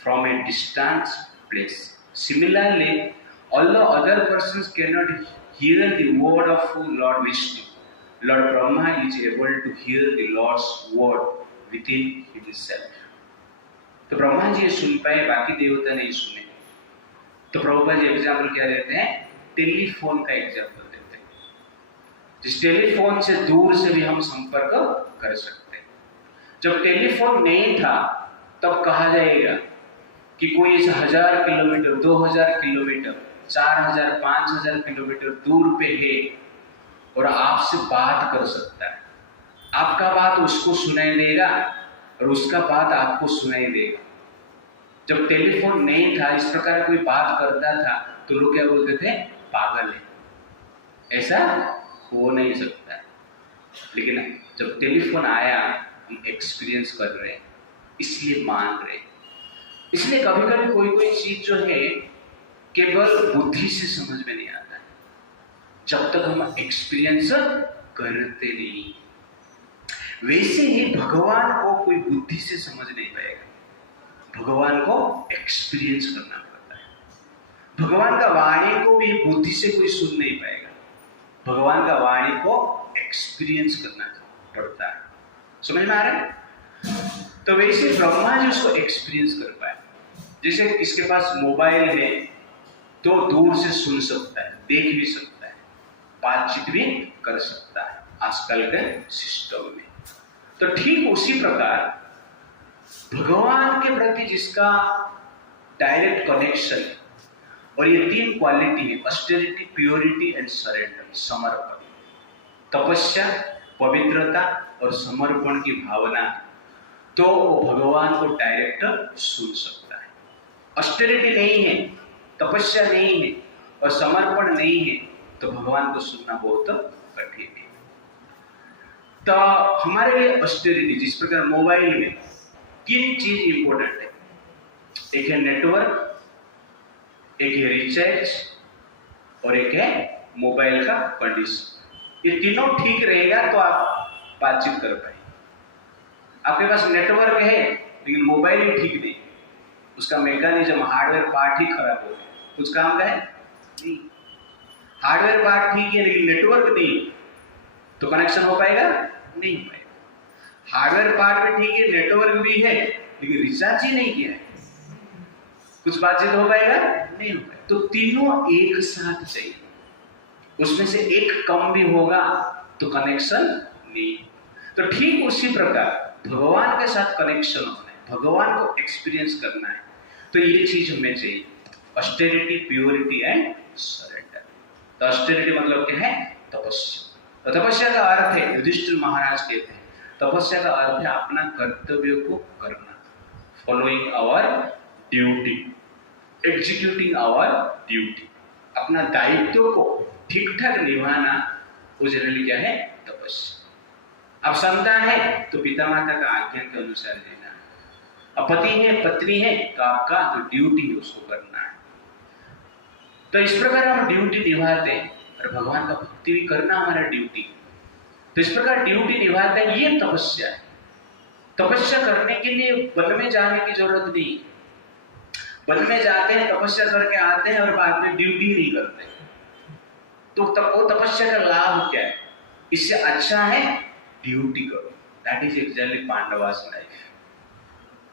from a distant place. Similarly, although other persons cannot hear the word of Lord Vishnu, Lord Brahma is able to hear the Lord's word within himself. तो ब्रह्मा जी सुन पाए, बाकी देवता नहीं सुने। तो प्रभुपाद जी एग्जाम्पल क्या देते हैं? टेलीफोन का एग्जाम्पल देते हैं। जिस टेलीफोन से दूर से भी हम संपर्क कर सकते हैं। जब टेलीफोन नहीं था तब कहा जाएगा कि कोई 1000 किलोमीटर, 2000 किलोमीटर, 4000, 5000 किलोमीटर दूर पे है और आपसे बात कर सकता है। आपका बात उसको सुनाई देगा और उसका बात आपको सुनाई देगा। जब टेलीफोन नहीं था, इस प्रकार कोई बात करता था तो लोग क्या बोलते थे? पागल है, ऐसा हो नहीं सकता है। लेकिन जब टेलीफोन आया, हम एक्सपीरियंस कर रहे हैं, इसलिए मान रहे हैं। इसलिए कभी कभी कोई चीज जो है केवल बुद्धि से समझ में नहीं आता है, जब तक हम एक्सपीरियंस करते नहीं। वैसे ही भगवान को कोई बुद्धि से समझ नहीं पाएगा, भगवान को एक्सपीरियंस करना पड़ता है। भगवान का वाणी को भी बुद्धि से कोई सुन नहीं पाएगा, भगवान का वाणी को एक्सपीरियंस करना पड़ता है। समझ में आ रहा है? तो वैसे ब्रह्मा जी उसको एक्सपीरियंस कर पाए। जैसे किसके पास मोबाइल है तो दूर से सुन सकता है, देख भी सकता है, बातचीत भी कर सकता है आजकल के सिस्टम में। तो ठीक उसी प्रकार भगवान के प्रति जिसका डायरेक्ट कनेक्शन है, और ये 3 क्वालिटी है, ऑस्टेरिटी, प्योरिटी एंड सरेंडर, समर्पण, तपस्या, पवित्रता और समर्पण की भावना, तो वो भगवान को डायरेक्ट सुन सकता है। ऑस्टेरिटी नहीं है, तपस्या नहीं है और समर्पण नहीं है तो भगवान को सुनना बहुत कठिन है। तो हमारे लिए ऑस्टेरिटी, जिस प्रकार मोबाइल में 3 चीज इंपॉर्टेंट है, एक है नेटवर्क, एक है रिचार्ज और एक है मोबाइल का कंडीशन। ये तीनों ठीक रहेगा तो आप बातचीत कर पाए। आपके पास नेटवर्क है लेकिन मोबाइल ही ठीक नहीं, उसका मैकेनिज्म, हार्डवेयर पार्ट ही खराब हो गया, कुछ काम का है नहीं। हार्डवेयर पार्ट ठीक है लेकिन नेटवर्क नहीं, तो कनेक्शन हो पाएगा? नहीं हो पाएगा। हार्डवेयर पार्ट में ठीक है, नेटवर्क भी है लेकिन रिचार्ज ही नहीं किया है, कुछ बातचीत हो पाएगा? नहीं हो पाएगा। तो तीनों एक साथ चाहिए, उसमें से एक कम भी होगा तो कनेक्शन नहीं। तो ठीक उसी प्रकार भगवान के साथ कनेक्शन होना है, भगवान को एक्सपीरियंस करना है, तो ये चीज हमें चाहिए, ऑस्टेरिटी, प्योरिटी एंड सरेंडर। तो ऑस्टेरिटी मतलब क्या है? तपस्या। तो तपस्या का अर्थ है, युधिष्ठिर महाराज कहते हैं, तपस्या का अर्थ है अपना कर्तव्य को करना, following our duty, executing our duty, अपना दायित्व को ठीक ठाक निभाना, वो जनरली क्या है? तपस्या। अब संतान है तो पिता माता का आज्ञा के अनुसार देना है, अब पति है, पत्नी है तो आपका जो ड्यूटी है उसको करना है। तो इस प्रकार हम ड्यूटी निभाते हैं और भगवान का भक्ति भी करना हमारा ड्यूटी। तो इस प्रकार ड्यूटी निभाते हैं, ये तपस्या है। तपस्या करने के लिए वन में जाने की जरूरत नहीं, वन में जाते हैं, तपस्या करके आते हैं और बाद में ड्यूटी नहीं करते, तो वो तपस्या का लाभ क्या है? इससे अच्छा है ड्यूटी करो। That is actually Pandavas life.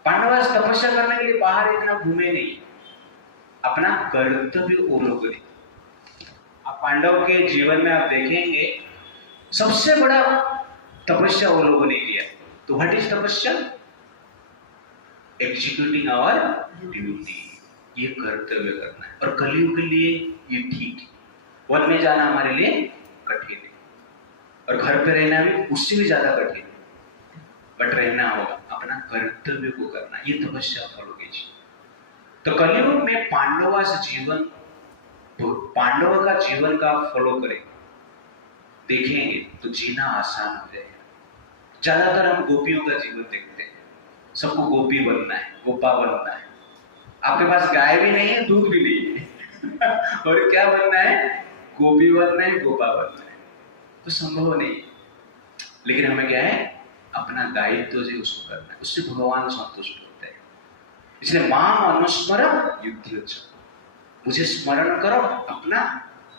Pandavas तपस्या करने के लिए बाहर इतना घूमे नहीं, अपना कर्तव्य वो लोग ने। आप पांडव के जीवन में आप देखेंगे सबसे बड़ा तपस्या वो लोगों ने किया। तो व्हाट इज तपस्या? एग्जीक्यूटिंग आवर ड्यूटी, ये कर्तव्य करना है। और कलयुग के लिए ये ठीक है, वन में जाना हमारे लिए कठिन है और घर पे रहना भी उससे भी ज्यादा कठिन है, बट रहना होगा, अपना कर्तव्य को करना, ये तपस्या फॉलो कीजिए। तो कलयुग में पांडवा से जीवन, पांडवों का जीवन का फॉलो करें, देखेंगे तो जीना आसान हो जाएगा। ज्यादातर हम गोपियों का जीवन देखते हैं, सबको गोपी बनना है, गोपा बनना है। आपके पास गाय भी नहीं है, दूध भी नहीं है और क्या बनना है? गोपी बनना है, गोपा बनना है। तो संभव नहीं। लेकिन हमें क्या है? अपना दायित्व जो उसको करना है, उससे भगवान संतुष्ट होते हैं। इसलिए माम अनुस्मरण युद्धोच्च, मुझे स्मरण करो, अपना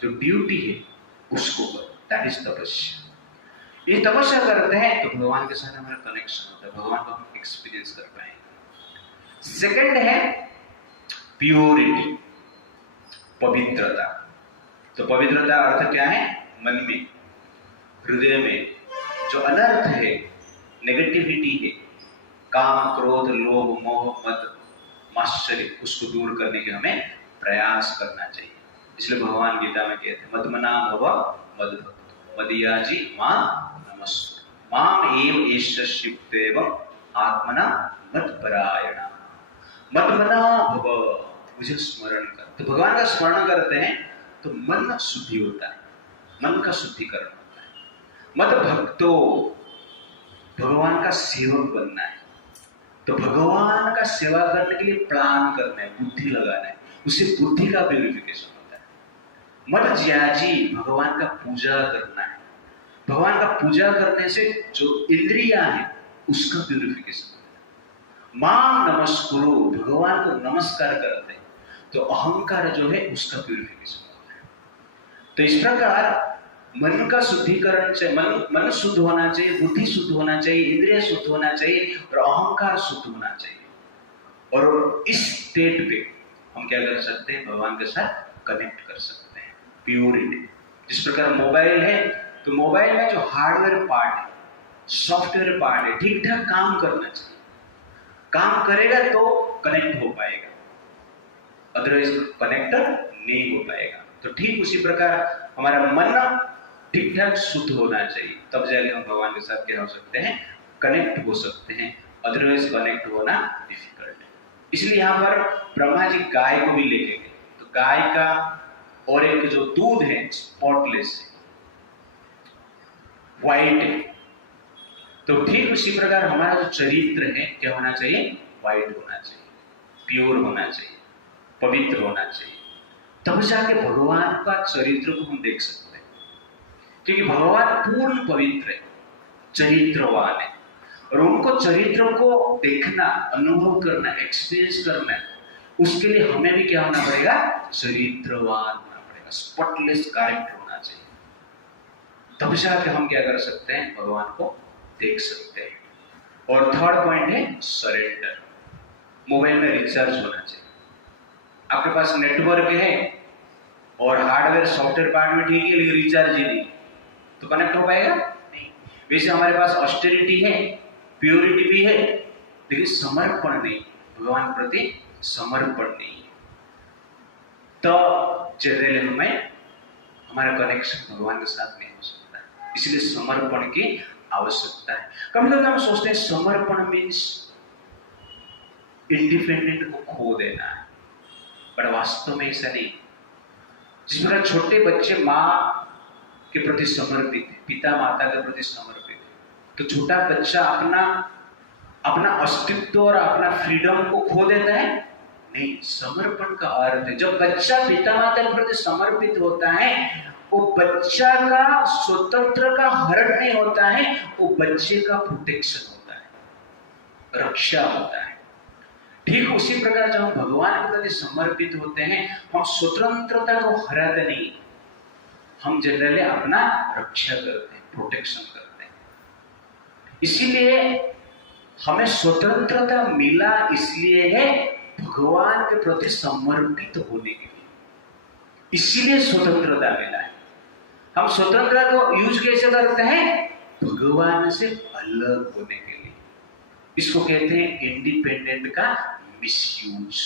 जो ड्यूटी है उसको करो। दैट इज तपस्या। ये तपस्या करते हैं तो भगवान के साथ हमारा कनेक्शन होता है, भगवान को हम एक्सपीरियंस कर पाएंगे। सेकंड है प्योरिटी, पवित्रता। तो पवित्रता अर्थ क्या है? मन में, हृदय में जो अनर्थ है, नेगेटिविटी है, काम, क्रोध, लोभ, मोह, मद, माश्चर्य, उसको दूर करने के हमें प्रयास करना चाहिए। इसलिए भगवान गीता में कहते हैं मद्मना भव मद्भक्त मदीयाजी मां नमस्कुरु माम एव एष शिवतेव आत्मना मत्परायणा। मद्मना भव, मुझे स्मरण कर। तो भगवान का स्मरण करते हैं तो मन शुद्धि होता है, मन का शुद्धिकरण होता है। मत भक्तो, भगवान का सेवक बनना है। तो भगवान का सेवा करने के लिए प्लान करना है, बुद्धि लगाना है, उससे बुद्धि का प्यूरिफिकेशन होता है। मत ज्याजी, भगवान का पूजा करना है। भगवान का पूजा करने से जो इंद्रियां हैं उसका प्यूरिफिकेशन होता है। मां नमस्कुरु, भगवान को नमस्कार करते हैं तो अहंकार जो है उसका प्यूरिफिकेशन होता है। तो इस प्रकार मन का शुद्धिकरण चाहिए, मन शुद्ध होना चाहिए, बुद्धि शुद्ध होना चाहिए, इंद्रिय शुद्ध होना चाहिए और अहंकार शुद्ध होना चाहिए। और इस स्टेट पे हम क्या कर सकते हैं? भगवान के साथ कनेक्ट कर सकते हैं, प्योरिटी। जिस प्रकार मोबाइल है तो मोबाइल में जो हार्डवेयर पार्ट है, सॉफ्टवेयर पार्ट है, ठीक ठाक काम करना चाहिए। काम करेगा तो कनेक्ट हो पाएगा, अदरवाइज कनेक्टर नहीं हो पाएगा। तो ठीक उसी प्रकार हमारा मन ठीक ठाक शुद्ध होना चाहिए, तब जाके हम भगवान के साथ क्या हो सकते हैं? कनेक्ट हो सकते हैं। अदरवाइज कनेक्ट होना डिफिकल्ट है। इसलिए यहाँ पर ब्रह्मा जी गाय को भी लेके गए। तो गाय का और एक जो दूध है स्पॉटलेस है, व्हाइट है। तो ठीक उसी प्रकार हमारा जो चरित्र है क्या होना चाहिए? व्हाइट होना चाहिए, प्योर होना चाहिए, पवित्र होना चाहिए। तब जाके भगवान का चरित्र को हम देख सकते हैं। क्योंकि भगवान पूर्ण पवित्र है, चरित्रवान है, और उनको चरित्र को देखना, अनुभव करना, एक्सपीरियंस करना, उसके लिए हमें भी क्या होना पड़ेगा? चरित्रवान होना पड़ेगा, स्पॉटलेस कैरेक्टर होना चाहिए। तब जाके हम क्या कर सकते हैं? भगवान को देख सकते हैं। और थर्ड पॉइंट है सरेंडर। मोबाइल में रिचार्ज होना चाहिए। आपके पास नेटवर्क है और हार्डवेयर सॉफ्टवेयर पार्ट में ठीक है, लेकिन रिचार्ज ही नहीं, तो कनेक्ट हो पाएगा नहीं। वैसे हमारे पास ऑस्टेरिटी है, प्योरिटी भी है, लेकिन समर्पण नहीं, भगवान के प्रति समर्पण नहीं, तो जनरली हमें हमारा कनेक्शन भगवान के साथ नहीं हो सकता है। इसलिए समर्पण की आवश्यकता है। कभी कभी हम सोचते हैं समर्पण मीन्स इंडिपेंडेंट को खो देना है, पर वास्तव में ऐसा नहीं। जिस प्रकार छोटे बच्चे माँ के प्रति समर्पित है, पिता माता के प्रति समर्पित है, तो छोटा बच्चा अपना अस्तित्व और अपना फ्रीडम को खो देता है नहीं। समर्पण का अर्थ है जब बच्चा पिता माता के प्रति समर्पित होता है, वो बच्चा का स्वतंत्र का हरण नहीं होता है, वो बच्चे का प्रोटेक्शन होता है, रक्षा होता है। ठीक उसी प्रकार जब हम भगवान के प्रति समर्पित होते हैं, हम स्वतंत्रता को हराते नहीं, हम जनरली अपना रक्षा करते हैं, प्रोटेक्शन करते हैं। इसीलिए हमें स्वतंत्रता मिला इसलिए है भगवान के प्रति समर्पित होने के लिए, इसीलिए स्वतंत्रता मिला है। हम स्वतंत्रता को यूज कैसे करते हैं? भगवान से अलग होने के लिए। इसको कहते हैं इंडिपेंडेंट का मिसयूज।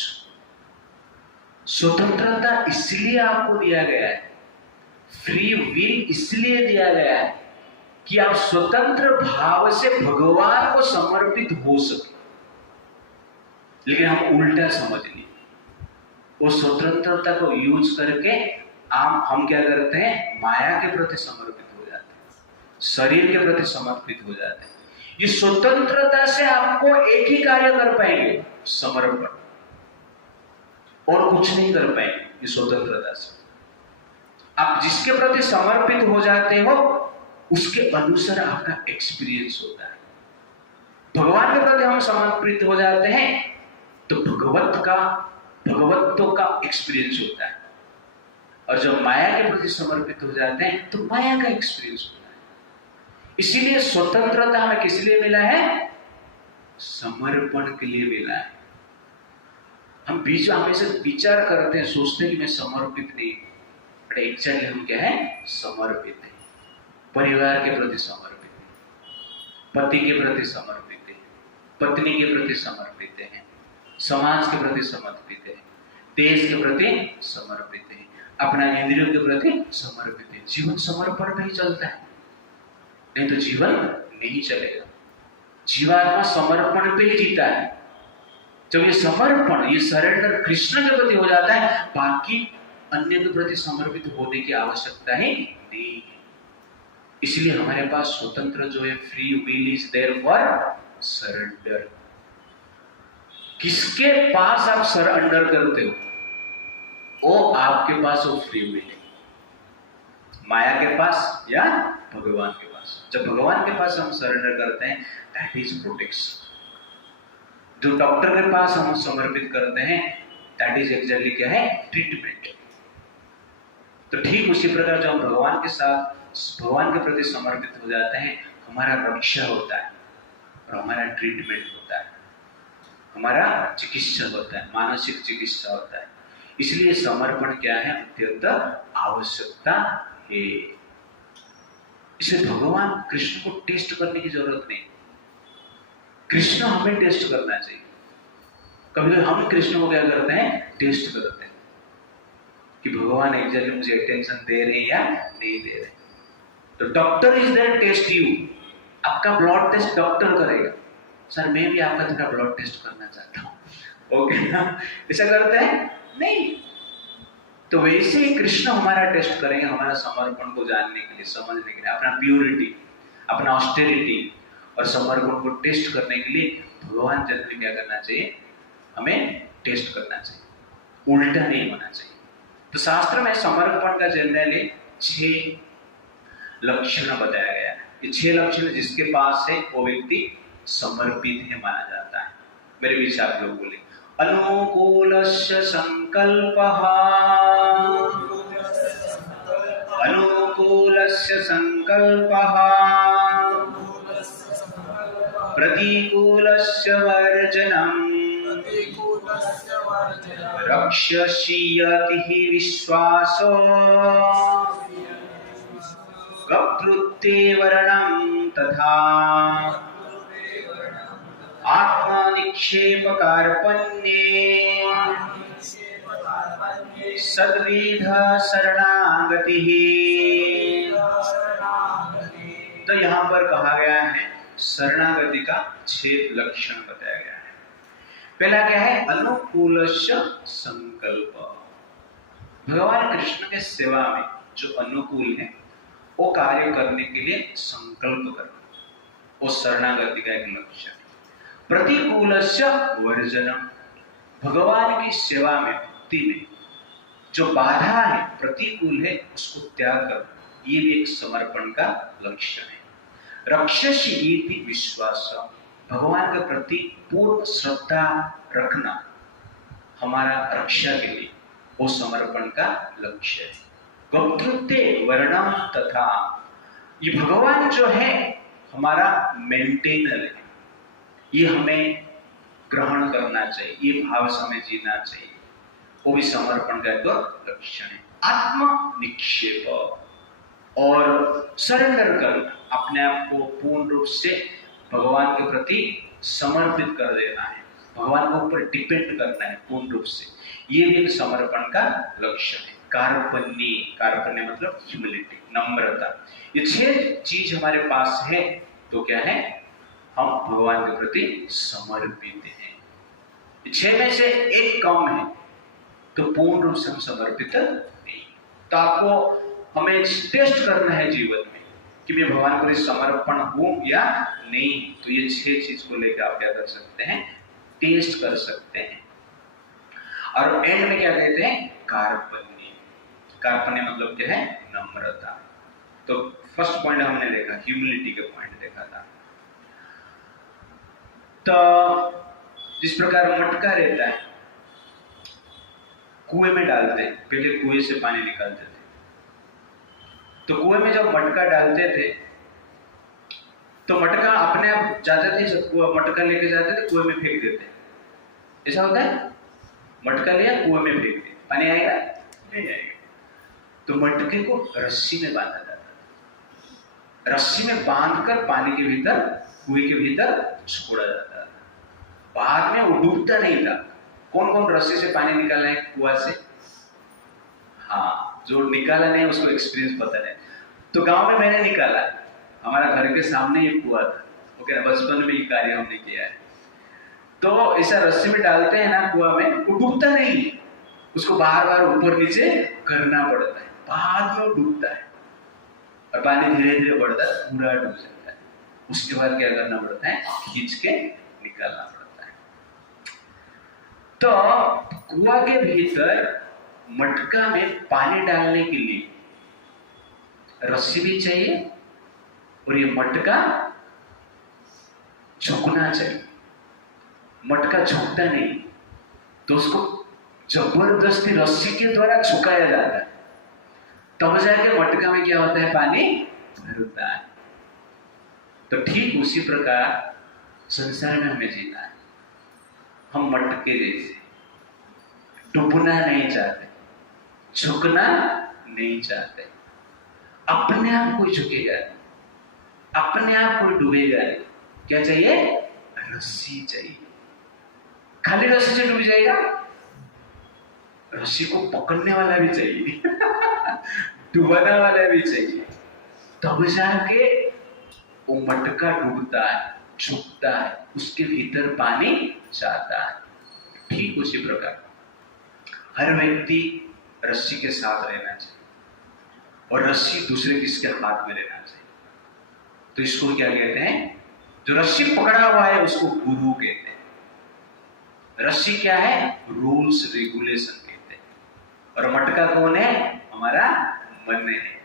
स्वतंत्रता इसलिए आपको दिया गया है, फ्री विल इसलिए दिया गया है कि आप स्वतंत्र भाव से भगवान को समर्पित हो सके। लेकिन हम उल्टा समझ लिए, वो स्वतंत्रता को यूज करके हम क्या करते हैं, माया के प्रति समर्पित हो जाते हैं, शरीर के प्रति समर्पित हो जाते हैं। ये स्वतंत्रता से आपको एक ही कार्य कर पाएंगे, समर्पण, और कुछ नहीं कर पाएंगे। ये स्वतंत्रता से आप जिसके प्रति समर्पित हो जाते हो उसके अनुसार आपका एक्सपीरियंस होता है। भगवान के प्रति हम समर्पित हो जाते हैं तो भगवत्व का एक्सपीरियंस होता है, और जब माया के प्रति समर्पित हो जाते हैं तो माया का एक्सपीरियंस होता है। इसीलिए स्वतंत्रता हमें किस लिए मिला है? समर्पण के लिए मिला है। हम बीच में हमेशा विचार करते हैं, सोचते हैं कि मैं समर्पित नहीं, बट एक्चुअली हम क्या है? समर्पित है। परिवार के प्रति समर्पित है, पति के प्रति समर्पित है, पत्नी के प्रति समर्पित है, समाज के प्रति समर्पित है, देश के प्रति समर्पित है, अपना इंद्रियों के प्रति समर्पित है। जीवन समर्पण पे ही चलता है, नहीं तो जीवन नहीं चलेगा। जीवात्मा समर्पण पे ही जीता है। जब ये समर्पण, ये सरेंडर कृष्ण के प्रति हो जाता है, बाकी अन्य के प्रति समर्पित होने की आवश्यकता ही नहीं है। इसलिए हमारे पास स्वतंत्र जो है, free will is there for surrender. किसके पास आप सरेंडर करते हो, वो आपके पास वो फ्री विल है। माया के पास या भगवान के पास। जब भगवान के पास हम सरेंडर करते हैं, दैट इज प्रोटेक्शन। जो डॉक्टर के पास हम समर्पित करते हैं, दैट इज एक्चुअली क्या है? ट्रीटमेंट। तो ठीक उसी प्रकार जब हम भगवान के साथ, भगवान के प्रति समर्पित हो जाते हैं, हमारा रक्षा होता है और हमारा ट्रीटमेंट होता है, हमारा चिकित्सा होता है, मानसिक चिकित्सा होता है। इसलिए समर्पण क्या है? अत्यंत आवश्यकता है। इसे भगवान कृष्ण को टेस्ट करने की जरूरत नहीं, कृष्ण हमें टेस्ट करना चाहिए। कभी कभी हम कृष्ण को क्या करते हैं? टेस्ट करते हैं कि भगवान एक्चुअली मुझे अटेंशन दे रहे हैं या नहीं दे रहे। तो doctor is there test you. आपका ब्लड टेस्ट डॉक्टर करेगा। सर मैं भी आपका थोड़ा ब्लड टेस्ट करना चाहता हूँ, ओके ना? ऐसा करते हैं नहीं। तो वैसे ही कृष्ण हमारा टेस्ट करेंगे, हमारा समर्पण को जानने के लिए, समझने के लिए, अपना प्योरिटी, अपना ऑस्टेरिटी और समर्पण को टेस्ट करने के लिए भगवान जनरली क्या करना चाहिए? हमें टेस्ट करना चाहिए, उल्टा नहीं होना चाहिए। तो शास्त्र में समर्पण का जनरली 6 लक्षण बताया गया है। ये 6 लक्षण जिसके पास है वो व्यक्ति समर्पित है माना जाता है। मेरे बीच आप लोग बोले, अनुकूलस्य संकल्पः, अनुकूलस्य संकल्पः, प्रतिकूलस्य वर्जनम्, रक्षसीयतिः विश्वासो, वक्तृत्वे वर्णं तथा, आत्मनिक्षेप कार्पण्ये, सद्विध शरणागतिः। तो यहाँ पर कहा गया है शरणागति का 6 लक्षण बताया गया है। पहला क्या है? अनुकूलस्य संकल्प। भगवान कृष्ण के सेवा में जो अनुकूल है वो कार्य करने के लिए संकल्प करना, वो शरणागति का एक लक्ष्य है। प्रतिकूलस्य वर्जनम। भगवान की सेवा में, भक्ति में जो बाधा है, प्रतिकूल है, उसको त्याग करना, ये भी एक समर्पण का लक्ष्य है। रक्षसि इति विश्वास। भगवान के प्रति पूर्ण श्रद्धा रखना हमारा रक्षा के लिए वो समर्पण का लक्ष्य है। वक्तृत्वे वर्णम तथा। ये भगवान जो है हमारा मेंटेनर है, ये हमें ग्रहण करना चाहिए, ये भाव से हमें जीना चाहिए, वो भी समर्पण का एक लक्षण है। आत्म निक्षेप और सरेंडर करना, अपने आप को पूर्ण रूप से भगवान के प्रति समर्पित कर देना है, भगवान के ऊपर डिपेंड करना है पूर्ण रूप से, ये भी एक समर्पण का लक्ष्य है। कार्पण्य, कार्पण्य मतलब ह्यूमिलिटी, नम्रता। ये 6 चीज हमारे पास है तो क्या है? हम भगवान के प्रति समर्पित हैं। 6 में से एक कम है तो पूर्ण रूप से हम समर्पित नहीं। तो आपको हमें टेस्ट करना है जीवन में कि मैं भगवान को समर्पण हूं या नहीं। तो ये 6 चीज को लेकर आप क्या कर सकते हैं, टेस्ट कर सकते हैं। और एंड में क्या कहते हैं, कार्पण्य। कार्पण्य मतलब क्या है, नम्रता। तो फर्स्ट पॉइंट हमने देखा, ह्यूमिलिटी के पॉइंट देखा था। तो जिस प्रकार मटका रहता है, कुएं में डालते हैं, पहले कुएं से पानी निकालते थे, तो कुएं में जब मटका डालते थे तो मटका अपने आप जाते थे, सब मटका लेके जाते थे, कुएं में फेंक देते। ऐसा होता है, मटका लिया कुएं में फेंक दिया, पानी आएगा नहीं आएगा। तो मटके को रस्सी में बांधा जाता था, रस्सी में बांधकर पानी के भीतर, कुएं के भीतर छोड़ा जाता था। बाद में वो डूबता नहीं था। कौन कौन रस्सी से पानी निकाला है कुआं से? हाँ, जो निकाला नहीं उसको एक्सपीरियंस पता नहीं। तो गांव में मैंने निकाला, हमारा घर के सामने ये कुआं था, ओके, बचपन में ये कार्य हमने किया है। तो ऐसा रस्सी में डालते हैं ना कुआं में, वो डूबता नहीं, उसको बार बार ऊपर नीचे करना पड़ता है, बाद में डूबता है और पानी धीरे धीरे बढ़ता है, पूरा डूब जाता है। उसके बाद क्या करना पड़ता है, खींच के निकालना पड़ता है। तो कुआं के भीतर मटका में पानी डालने के लिए रस्सी भी चाहिए और ये मटका झुकना चाहिए। मटका झुकता नहीं तो उसको जबरदस्ती रस्सी के द्वारा झुकाया जाता है, तब जाके मटका में क्या होता है, पानी भरता है। तो ठीक उसी प्रकार संसार में हमें जीना है। हम मटके जैसे डूबना नहीं चाहते, झुकना नहीं चाहते, अपने आप कोई झुकेगा नहीं, अपने आप कोई डूबेगा नहीं। क्या चाहिए, रस्सी चाहिए। खाली रस्सी से डूब जाएगा, रस्सी को पकड़ने वाला भी चाहिए डुबाने वाला भी चाहिए, तब जाके वो मटका डूबता है, झुकता है, उसके भीतर पानी जाता है। ठीक उसी प्रकार हर व्यक्ति रस्सी के साथ रहना चाहिए और रस्सी दूसरे किसके हाथ में रहना चाहिए। तो इसको क्या कहते हैं, जो रस्सी पकड़ा हुआ है उसको गुरु कहते हैं। रस्सी क्या है, रूल्स रेगुलेशन कहते हैं। और मटका कौन है, हमारा मन है।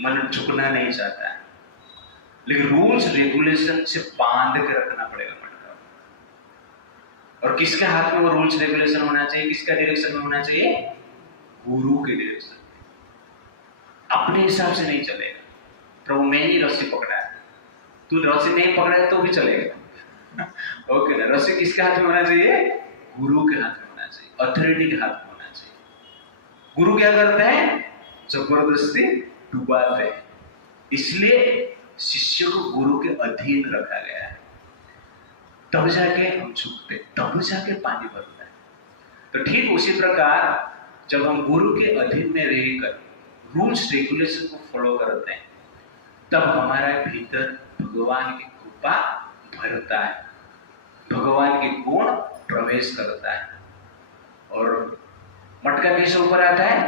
मन झुकना नहीं चाहता है, लेकिन रूल्स रेगुलेशन से बांध के रखना पड़ेगा मटका। और किसके हाथ में वो रूल्स रेगुलेशन होना चाहिए, किसका डायरेक्शन में होना चाहिए, गुरु के डायरेक्शन। अपने हिसाब से नहीं चलेगा। प्रभु मैंने ही रस्सी पकड़ा है, तू रस्सी नहीं पकड़ा है तो भी चलेगा ओके ना। रस्सी किसके हाथ में होना चाहिए, गुरु के हाथ में होना चाहिए, अथॉरिटी के हाथ में होना चाहिए। गुरु क्या करते हैं, जबरदस्ती डुबाते हैं। इसलिए शिष्य को गुरु के अधीन रखा गया है, तब जाके हम झुकते, तब जाके पानी भरता है। तो ठीक उसी प्रकार जब हम गुरु के अधीन में रहकर रूल्स रेगुलेशन को फॉलो करते हैं, तब हमारा भीतर भगवान की कृपा भरता है, भगवान की गुण प्रवेश करता है। और मटका कैसे ऊपर आता है,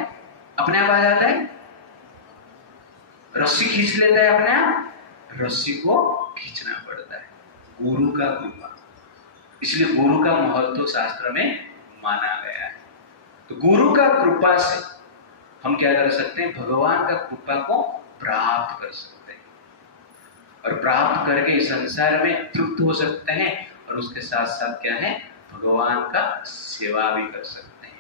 अपने आप आ जाता है। रस्सी खींच लेता है अपने आप, रस्सी को खींचना पड़ता है, गुरु का कृपा। इसलिए गुरु का महत्व शास्त्र में माना गया है। तो गुरु का कृपा से हम क्या कर सकते हैं, भगवान का कृपा को प्राप्त कर सकते हैं और प्राप्त करके इस संसार में तृप्त हो सकते हैं और उसके साथ साथ क्या है, भगवान का सेवा भी कर सकते हैं।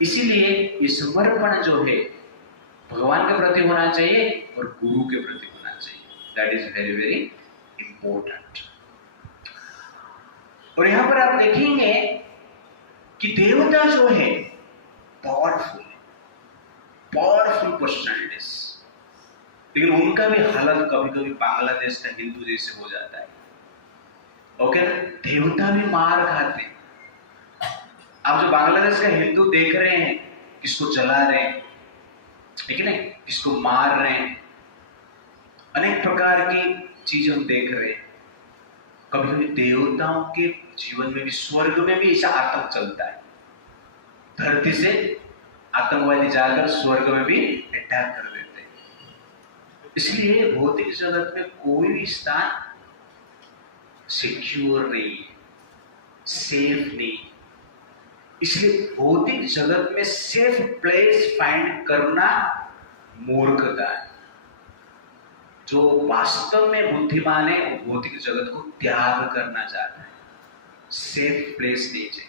इसीलिए ये समर्पण जो है भगवान के प्रति होना चाहिए और गुरु के प्रति होना चाहिए। That is very very important. और यहां पर आप देखेंगे कि देवता जो है पावरफुल पर्सनैलिटीज, लेकिन उनका भी हालत कभी कभी बांग्लादेश का हिंदू जैसे हो जाता है। ओके, देवता भी मार खाते हैं। आप जो बांग्लादेश का हिंदू देख रहे हैं, किसको जला रहे हैं, ठीक है ना, किसको मार रहे हैं, अनेक प्रकार की चीजें हम देख रहे हैं। कभी कभी देवताओं के जीवन में भी, स्वर्ग में भी ऐसा आतंक चलता है। धरती से आतंकवादी जाकर स्वर्ग में भी अटैक कर देते हैं। इसलिए भौतिक जगत में कोई भी स्थान सिक्योर नहीं, सेफ नहीं। इसलिए भौतिक जगत में सेफ प्लेस फाइंड करना मूर्खता है। जो वास्तव में बुद्धिमान है वो भौतिक जगत को त्याग करना चाहता है, सेफ प्लेस नहीं चाहिए।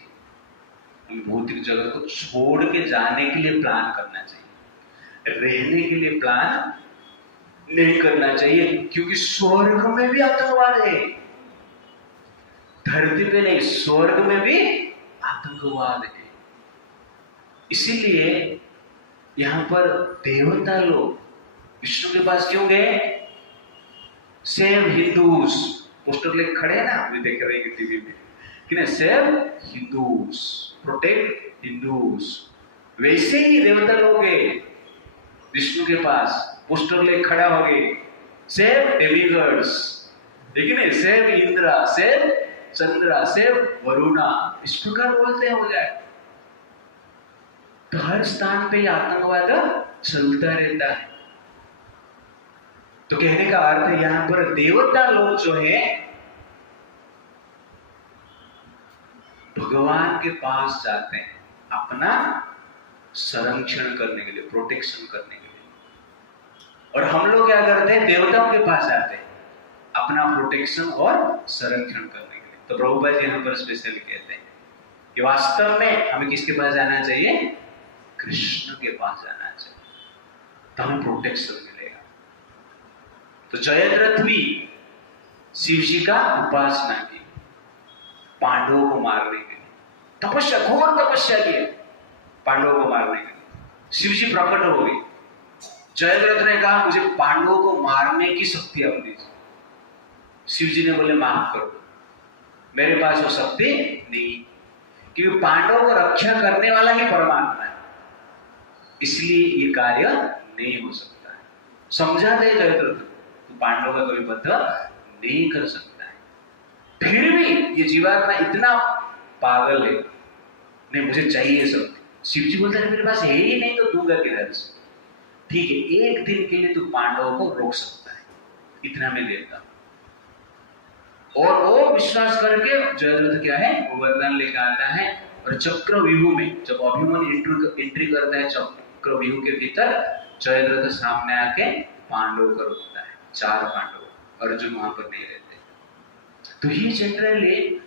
हम भौतिक जगत को छोड़ के जाने के लिए प्लान करना चाहिए, रहने के लिए प्लान नहीं करना चाहिए, क्योंकि स्वर्ग में भी आतंकवाद है। धरती पे नहीं, स्वर्ग में भी आतंकवाद है। इसीलिए यहां पर देवता लोग विष्णु के पास क्यों गए? सेव हिंदूज, पोस्टर लेके खड़े हैं ना, अभी देख रहे हैं टीवी में कि ना, सेव हिंदूज, प्रोटेक्ट हिंदूज। वैसे ही देवता लोग गए विष्णु के पास, पोस्टर लेके खड़ा हो गए, सेव डेमिगॉड्स, लेकिन save Indira, save Chandra, save Varuna, इस प्रकार बोलते हो जाए। तो हर स्थान पे आतंकवाद चलता रहता है। तो कहने का अर्थ यहां पर देवता लोग जो है भगवान के पास जाते हैं अपना संरक्षण करने के लिए, प्रोटेक्शन करने के लिए। और हम लोग क्या करते हैं? देवताओं के पास जाते हैं अपना प्रोटेक्शन और संरक्षण करने के लिए। तो प्रभुपाद जी यहां पर स्पेशली कहते हैं कि वास्तव में हमें किसके पास जाना चाहिए? कृष्ण के पास जाना चाहिए, तो हमें प्रोटेक्शन मिलेगा। तो जयद्रथ भी शिव जी का उपासना की, पांडवों को मारने के लिए तपस्या, घोर तपस्या की पांडवों को मारने के लिए। शिव जी प्रकट हो गए। जयद्रथ ने कहा मुझे पांडवों को मारने की शक्ति आप दीजिए। शिव जी ने बोले माफ कर दो, मेरे पास वो शक्ति नहीं, क्योंकि पांडवों को रक्षा करने वाला ही परमात्मा है, इसलिए ये कार्य नहीं हो सकता है। समझा दे जयद्रथ, तो पांडवों का कोई बद्ध नहीं कर सकता है। फिर भी ये जीवात्मा इतना पागल है, नहीं मुझे चाहिए सब। शिव जी बोलते हैं मेरे पास है ही नहीं, तो दूंगा किधर से? ठीक है, एक दिन के लिए तू पांडवों को रोक सकता है, इतना मैं देता। और वो विश्वास करके जयद्रथ क्या है, वो वरदान लेकर आता है। और चक्रव्यूह में जब अभिमन्यु एंट्री करता है चक्रव्यूह के भीतर, जयद्रथ सामने आके पांडवों को रोकता है, 4 पांडव, अर्जुन वहां पर नहीं रहते। तो ये जनरली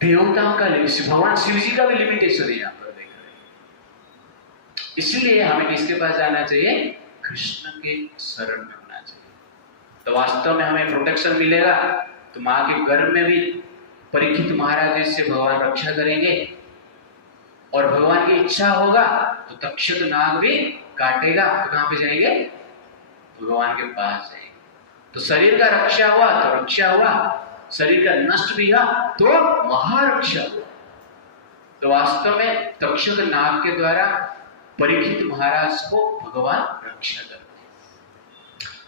देवताओं का, भगवान शिव जी का भी लिमिटेशन है यहाँ पर देख रहे हैं। इसलिए हमें किसके पास जाना चाहिए? कृष्ण के शरण में होना चाहिए। तो वास्तव में हमें प्रोटेक्शन मिलेगा। तो माँ के गर्भ में भी परीक्षित महाराज से भगवान रक्षा करेंगे, और भगवान की इच्छा होगा तो तक्षक नाग भी काटेगा, तो कहां पे जाएंगे? भगवान के पास जाएंगे। तो शरीर का रक्षा हुआ तो रक्षा हुआ, शरीर का नष्ट भी हुआ तो महारक्षा हुआ। तो वास्तव में तक्षक नाग के द्वारा परीक्षित महाराज को भगवान रक्षा करते हैं।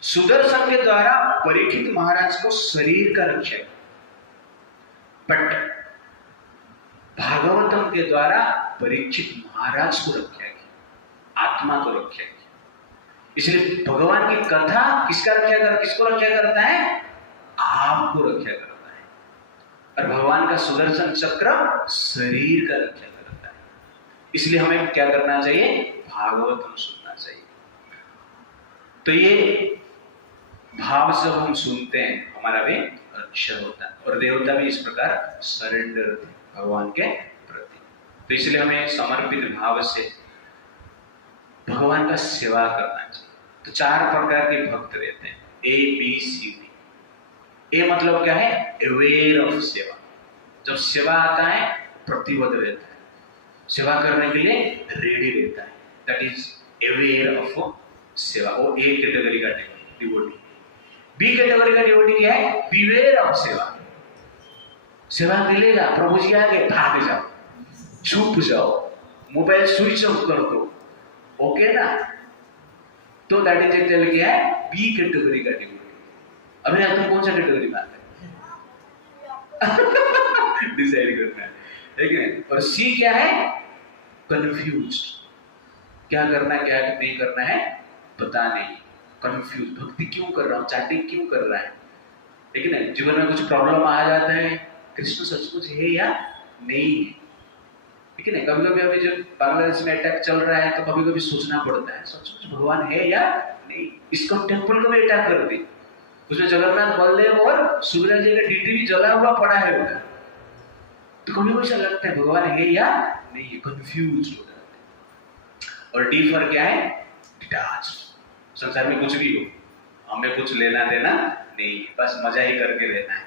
सुदर्शन के द्वारा परीक्षित महाराज को शरीर का रक्षा, बट भागवतम के द्वारा परीक्षित महाराज को रक्षा किया, आत्मा को रक्षा किया। इसलिए भगवान की कथा किसको रक्षा करता है? आपको रक्षा करता है। और भगवान का सुदर्शन चक्र शरीर का रक्षा करता है। इसलिए हमें क्या करना चाहिए? भागवतम सुनना चाहिए। तो ये भाव जब हम सुनते हैं हमारा भी रक्षा होता है, और देवता भी इस प्रकार सरेंडर थे भगवान के प्रति। तो इसलिए हमें समर्पित भाव से भगवान का सेवा करना चाहिए। तो 4 प्रकार के भक्त रहते हैं, A, B, C, D। ए मतलब क्या है? अवेयर ऑफ सेवा। जब सेवा आता है प्रतिबद्ध रहता है, सेवा करने के लिए रेडी रहता है, दैट इज अवेयर ऑफ सेवा। वो ए कैटेगरी का डिवोटी। बी कैटेगरी का डिवोटी क्या है? बिवेयर ऑफ सेवा। सेवा मिलेगा, प्रभु जी आगे भाग जाओ, छुप जाओ, मोबाइल स्विच ऑफ कर दो, ओके ना? तो दैट इज एक्चुअली क्या है? बी कैटेगरी का डिवोटी। अभी तुम कौन सा कैटेगरी में आते हैं? डिसाइड करना है। है कि नहीं? और सी क्या है? कंफ्यूज, क्या करना है क्या नहीं करना है पता नहीं, कंफ्यूज, भक्ति क्यों कर रहा हूँ, चैटिंग क्यों कर रहा है कि नहीं? जीवन में कुछ प्रॉब्लम आ जाता है, कृष्ण सचमुच है या नहीं है, ठीक है ना? कभी कभी अभी जब बांग्लादेश में अटैक चल रहा है तो कभी कभी सोचना पड़ता है सचमुच भगवान है या नहीं। इसको टेम्पल को भी अटैक कर दी, उसमें जगन्नाथ बलदेव और सुभद्रा जी का डीटी भी जला हुआ पड़ा है उधर, तो कभी कभी ऐसा लगता है भगवान है या नहीं है, कंफ्यूज हो जाते हैं। और डी फॉर क्या है? डिटैच, संसार में कुछ भी हो हमें कुछ लेना देना नहीं, बस मजा ही करके रहना है,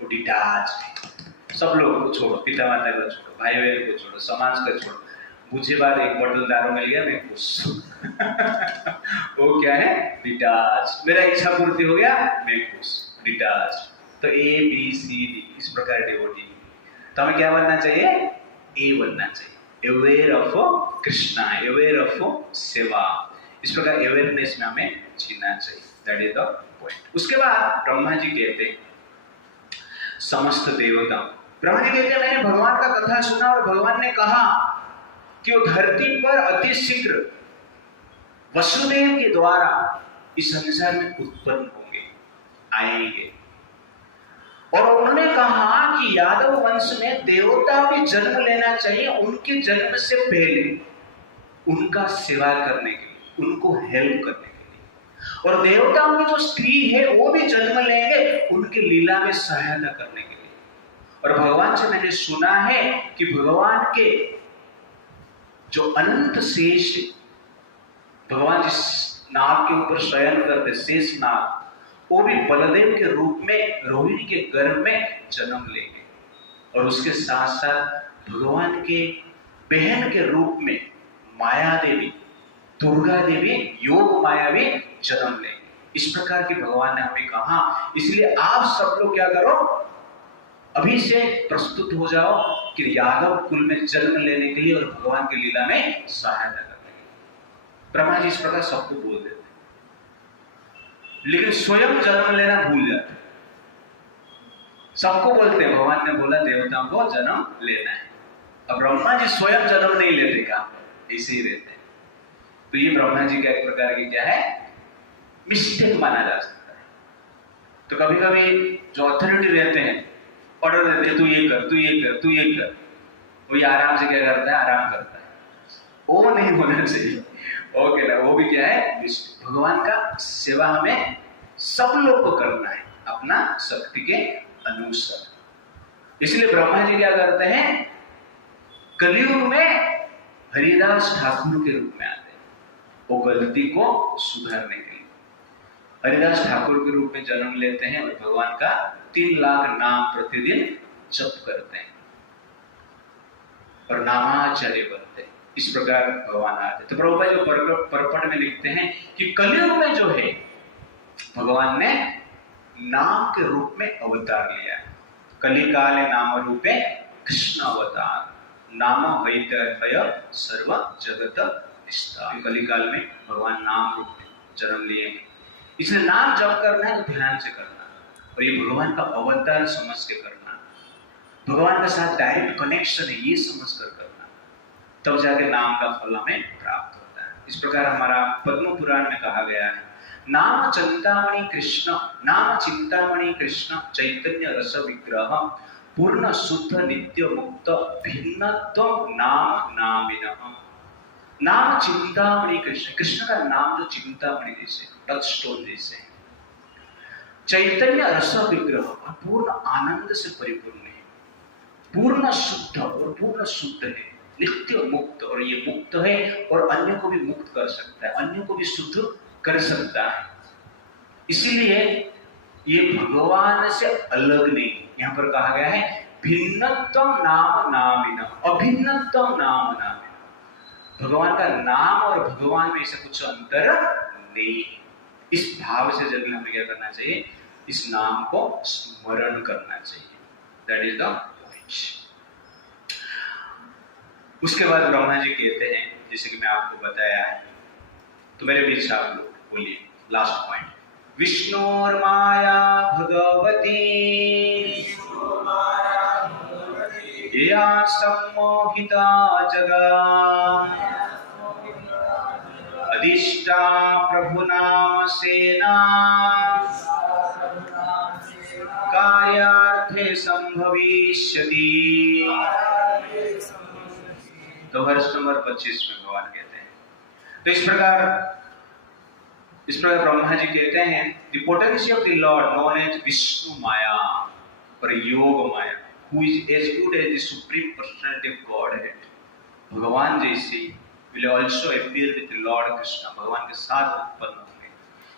वो डिटैच। सब लोगों को छोड़ो, पिता माता को छोड़ो, भाई बहन को छोड़ो, समाज को छोड़ो, मुझे बार एक बोतल दारू मिल गया मैं खुश वो क्या है? डिटैच। मेरा इच्छा पूर्ति हो गया मैं खुश, डिटैच। तो ए बी सी डी इस प्रकार डिवोटी, तो हमें क्या बनना चाहिए? ए बनना चाहिए, aware of Krishna, aware of सेवा। इस प्रकार अवेयरनेस में हमें जीना चाहिए, दैट इज द पॉइंट। उसके बाद ब्रह्मा जी कहते हैं समस्त देवता, ब्रह्मा जी कहते हैं मैंने भगवान का कथा सुना और भगवान ने कहा कि वो धरती पर अति शीघ्र वसुदेव के द्वारा इस संसार में उत्पन्न होंगे, आएंगे। और उन्होंने कहा कि यादव वंश में देवता भी जन्म लेना चाहिए, उनके जन्म से पहले उनका सेवा करने के लिए, उनको हेल्प करने के लिए, और देवताओं की जो स्त्री है वो भी जन्म लेंगे उनके लीला में सहायता करने के लिए। और भगवान से मैंने सुना है कि भगवान के जो अनंत शेष, भगवान जिस नाग के ऊपर शयन करते शेष नाग, वो भी बलदेव के रूप में रोहिणी के गर्भ में जन्म लेंगे। और उसके साथ साथ भगवान के बहन के रूप में माया देवी, दुर्गा देवी, योग माया भी जन्म लेंगे। इस प्रकार की भगवान ने हमें कहा, इसलिए आप सब लोग क्या करो, अभी से प्रस्तुत हो जाओ कि यादव कुल में जन्म लेने के लिए और भगवान की लीला में सहायता करने के लिए। ब्रह्मा जी इस प्रकार सबको बोल देते, लेकिन स्वयं जन्म लेना भूल जाते। सबको बोलते हैं भगवान ने बोला देवताओं को जन्म लेना है, अब ब्रह्मा जी स्वयं जन्म नहीं लेते, का ऐसे ही रहते हैं। तो ये ब्रह्मा जी का एक प्रकार की क्या है, मिस्टेक माना जा सकता है। तो कभी कभी जो अथॉरिटी रहते हैं ऑर्डर देते हैं, तू ये कर, तू ये कर, तू ये कर, वो ये आराम से क्या करता है, आराम करता है। वो नहीं होना चाहिए, ओके ना? वो भी क्या है, भगवान का सेवा हमें सब लोग को करना है अपना शक्ति के अनुसार। इसलिए ब्रह्मा जी क्या करते हैं, कलयुग में हरिदास ठाकुर के रूप में आते हैं, वो गलती को सुधारने के लिए हरिदास ठाकुर के रूप में जन्म लेते हैं और भगवान का 3 लाख नाम प्रतिदिन जप करते हैं और नामाचार्य बनते हैं। इस प्रकार भगवान आते। तो प्रभुपाद जो परपट में लिखते हैं कि कलयुग में जो है भगवान ने नाम के रूप में अवतार लिया है। कलिकाले नाम रूपे कृष्ण अवतार, नाम हय सर्व जगत निष्ठा। कलिकाल में भगवान नाम रूप में जन्म लिए, इसलिए नाम जप करना है तो ध्यान से करना, और ये भगवान का अवतार समझ के करना, भगवान के साथ डायरेक्ट कनेक्शन है ये समझ कर करना, तब जाके नाम का फल हमें प्राप्त होता है। इस प्रकार हमारा पद्म पुराण में कहा गया है, नाम चिंतामणि कृष्ण, नाम चिंतामणि कृष्ण चैतन्य रस विग्रह पूर्ण शुद्ध नित्य मुक्त भिन्नत्व नाम नामिनः। नाम चिंतामणि कृष्ण, कृष्ण का नाम जो चिंतामणि जैसे, टच स्टोन जैसे, चैतन्य रस विग्रह, पूर्ण आनंद से परिपूर्ण है, पूर्ण शुद्ध और पूर्ण शुद्ध है, नित्य मुक्त, और ये मुक्त है और अन्य को भी मुक्त कर सकता है, अन्य को भी शुद्ध कर सकता है। इसीलिए ये भगवान से अलग नहीं, यहाँ पर कहा गया है भिन्नत्व नाम नामिनः, अभिन्नत्व नाम नामिनः। भगवान का नाम और भगवान में ऐसा कुछ अंतर नहीं। इस भाव से जल्दी हमें क्या करना चाहिए, इस नाम को स्मरण करना चाहिए, दैट इज द पॉइंट। उसके बाद ब्रह्मा जी कहते हैं, जैसे कि मैं आपको बताया है, तो मेरे बीच आप लोग बोलिए लास्ट पॉइंट, विष्णुर्माया भगवती या सम्मोहिता जगा अधिष्ठा प्रभुनाम सेना कार्यार्थे संभविष्यति। तो वर्ष नंबर 25 में भगवान कहते हैं, तो इस प्रकार ब्रह्मा जी कहते हैं the potency of the lord known as Vishnu maya और yoga maya who is as good as the supreme personality of godhead. भगवान जैसे will also appear with the Lord Krishna, भगवान के साथ उत्पन्न होंगे।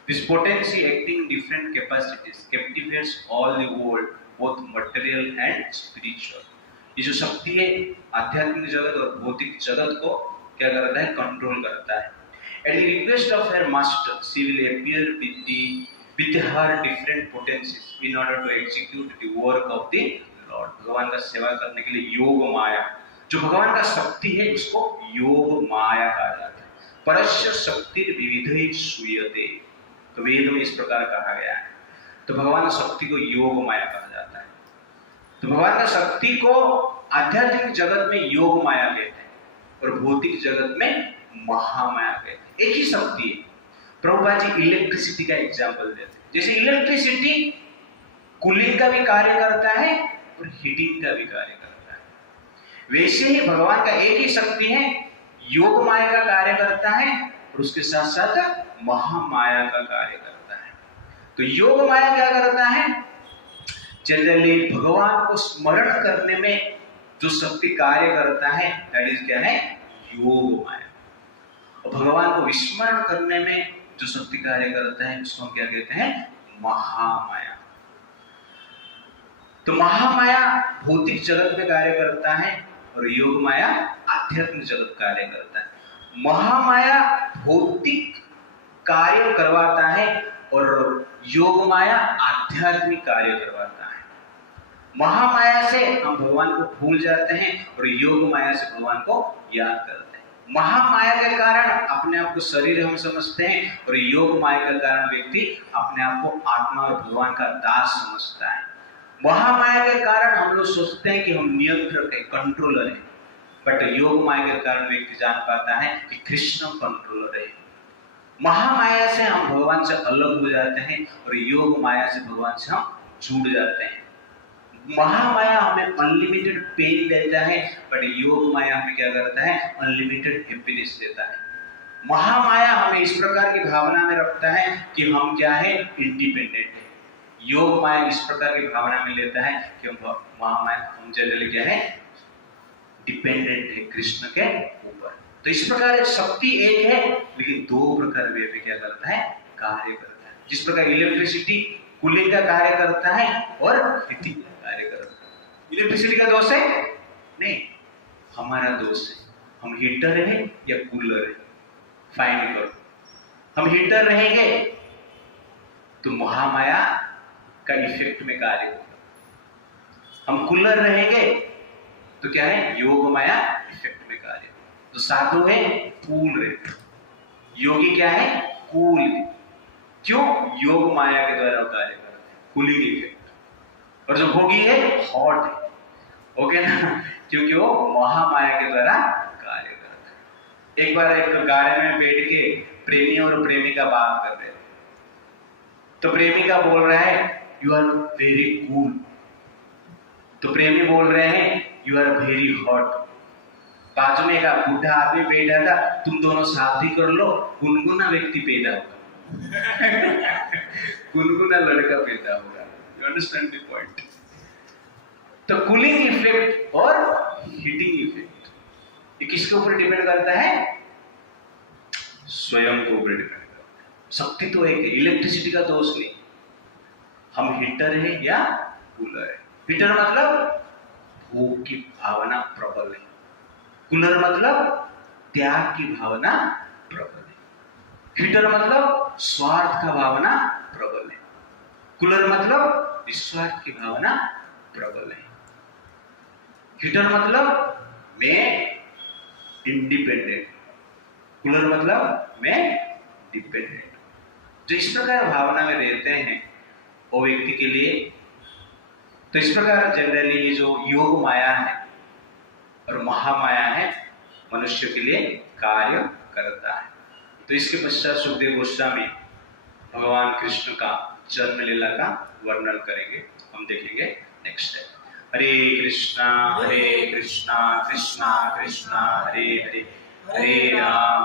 This potency acting in different capacities captivates all the world, both material and spiritual। ये जो शक्ति है आध्यात्मिक जगत और भौतिक जगत को क्या करता है, कंट्रोल करता है। At the request of her master, she will appear with her different potencies in order to execute the work of the Lord। भगवान का सेवा करने के लिए योग माया, जो भगवान का शक्ति है उसको योग माया कहा जाता है। परस्य शक्ति विविधै श्रूयते, तो वेद में इस प्रकार कहा गया है। तो भगवान की शक्ति को योग माया कहा जाता है। तो भगवान का शक्ति को आध्यात्मिक जगत में योग माया कहते हैं और भौतिक जगत में महामाया कहते हैं। एक ही शक्ति है। प्रभुपाद जी इलेक्ट्रिसिटी का एग्जाम्पल देते हैं। जैसे इलेक्ट्रिसिटी कूलिंग का भी कार्य करता है और हीटिंग का भी कार्य करता है, वैसे ही भगवान का एक ही शक्ति है, योग माया का कार्य करता है और उसके साथ साथ महामाया का कार्य करता है। तो योग माया क्या करता है, जनरली भगवान को स्मरण करने में जो शक्ति कार्य करता है दैट इज क्या है, योग माया। और भगवान को विस्मरण करने में जो शक्ति कार्य करता है उसको हम क्या कहते हैं, महामाया। तो महामाया भौतिक जगत में कार्य करता है और योग माया आध्यात्मिक जगत कार्य करता है। महामाया भौतिक कार्य करवाता है और योग माया आध्यात्मिक कार्य करवाता है। महामाया से हम भगवान को भूल जाते हैं और योग माया से भगवान को याद करते हैं। महामाया के कारण अपने आप को शरीर हम समझते हैं और योग माया के कारण व्यक्ति अपने आप को आत्मा और भगवान का दास समझता है। महामाया के कारण हम लोग सोचते हैं कि हम नियंत्रक है, कंट्रोलर है, बट योग माया के कारण व्यक्ति जान पाता है कि कृष्ण कंट्रोलर है। महामाया से हम भगवान से अलग हो जाते हैं और योग माया से भगवान से हम जुड़ जाते हैं। महामाया हमें अनलिमिटेड पेन देता है, बट योग माया हमें क्या करता है, अनलिमिटेड हैप्पीनेस देता है। महामाया हमें इस प्रकार की भावना में रखता है कि हम क्या है, इंडिपेंडेंट है। योग माया इस प्रकार की भावना में लेता है कि हम जनरली क्या है, डिपेंडेंट है कृष्ण के ऊपर। तो इस प्रकार शक्ति एक है लेकिन दो प्रकार वे क्या करता है, कार्य करता है। जिस प्रकार इलेक्ट्रिसिटी कूलिंग का कार्य करता है और हीटिंग का कार्य करता है। इलेक्ट्रिसिटी का दोष है नहीं, हमारा दोष है। हम हीटर है या कूलर है, फाइंड करो। हम हीटर रहेंगे तो महामाया का इफेक्ट में कार्य होगा, हम कूलर रहेंगे तो क्या है, योग माया इफेक्ट में कार्य। तो साधु है कूल रहते, योगी क्या है, कूल। क्यों, योग माया के द्वारा कार्य करते हैं, कूलिंग इफेक्ट। और जो भोगी है हॉट है, ओके ना, क्योंकि वो महामाया के द्वारा कार्य करते हैं। एक बार एक गाड़ी में बैठ के प्रेमी और प्रेमिका बात कर रहे थे, तो प्रेमिका बोल रहा है यू आर वेरी कूल, तो प्रेमी बोल रहे हैं यू आर वेरी हॉट। बाजू में एक बूढ़ा आदमी बैठा था, तुम दोनों शादी कर लो, गुनगुना व्यक्ति पैदा होगा गुनगुना लड़का पैदा होगा। You understand the point. तो कूलिंग इफेक्ट और हीटिंग इफेक्ट ये किसके ऊपर डिपेंड करता है, स्वयं के ऊपर डिपेंड करता है। शक्ति तो एक है, इलेक्ट्रिसिटी का दोष नहीं। हम हीटर है या कूलर है। हीटर मतलब भोग की भावना प्रबल है, कूलर मतलब त्याग की भावना प्रबल है। हीटर मतलब स्वार्थ का भावना प्रबल है, कूलर मतलब निस्वार्थ की भावना प्रबल है। हीटर मतलब मैं इंडिपेंडेंट, कूलर मतलब मैं डिपेंडेंट। जो इस प्रकार भावना में रहते हैं वो व्यक्ति के लिए, तो इस प्रकार जनरली ये जो योग माया है और महामाया है मनुष्य के लिए कार्य करता है। तो इसके पश्चात सुखदेव गोस्वामी भगवान कृष्ण का जन्म लीला का वर्णन करेंगे, हम देखेंगे नेक्स्ट टाइम। हरे कृष्णा कृष्णा कृष्णा कृष्णा हरे हरे, हरे राम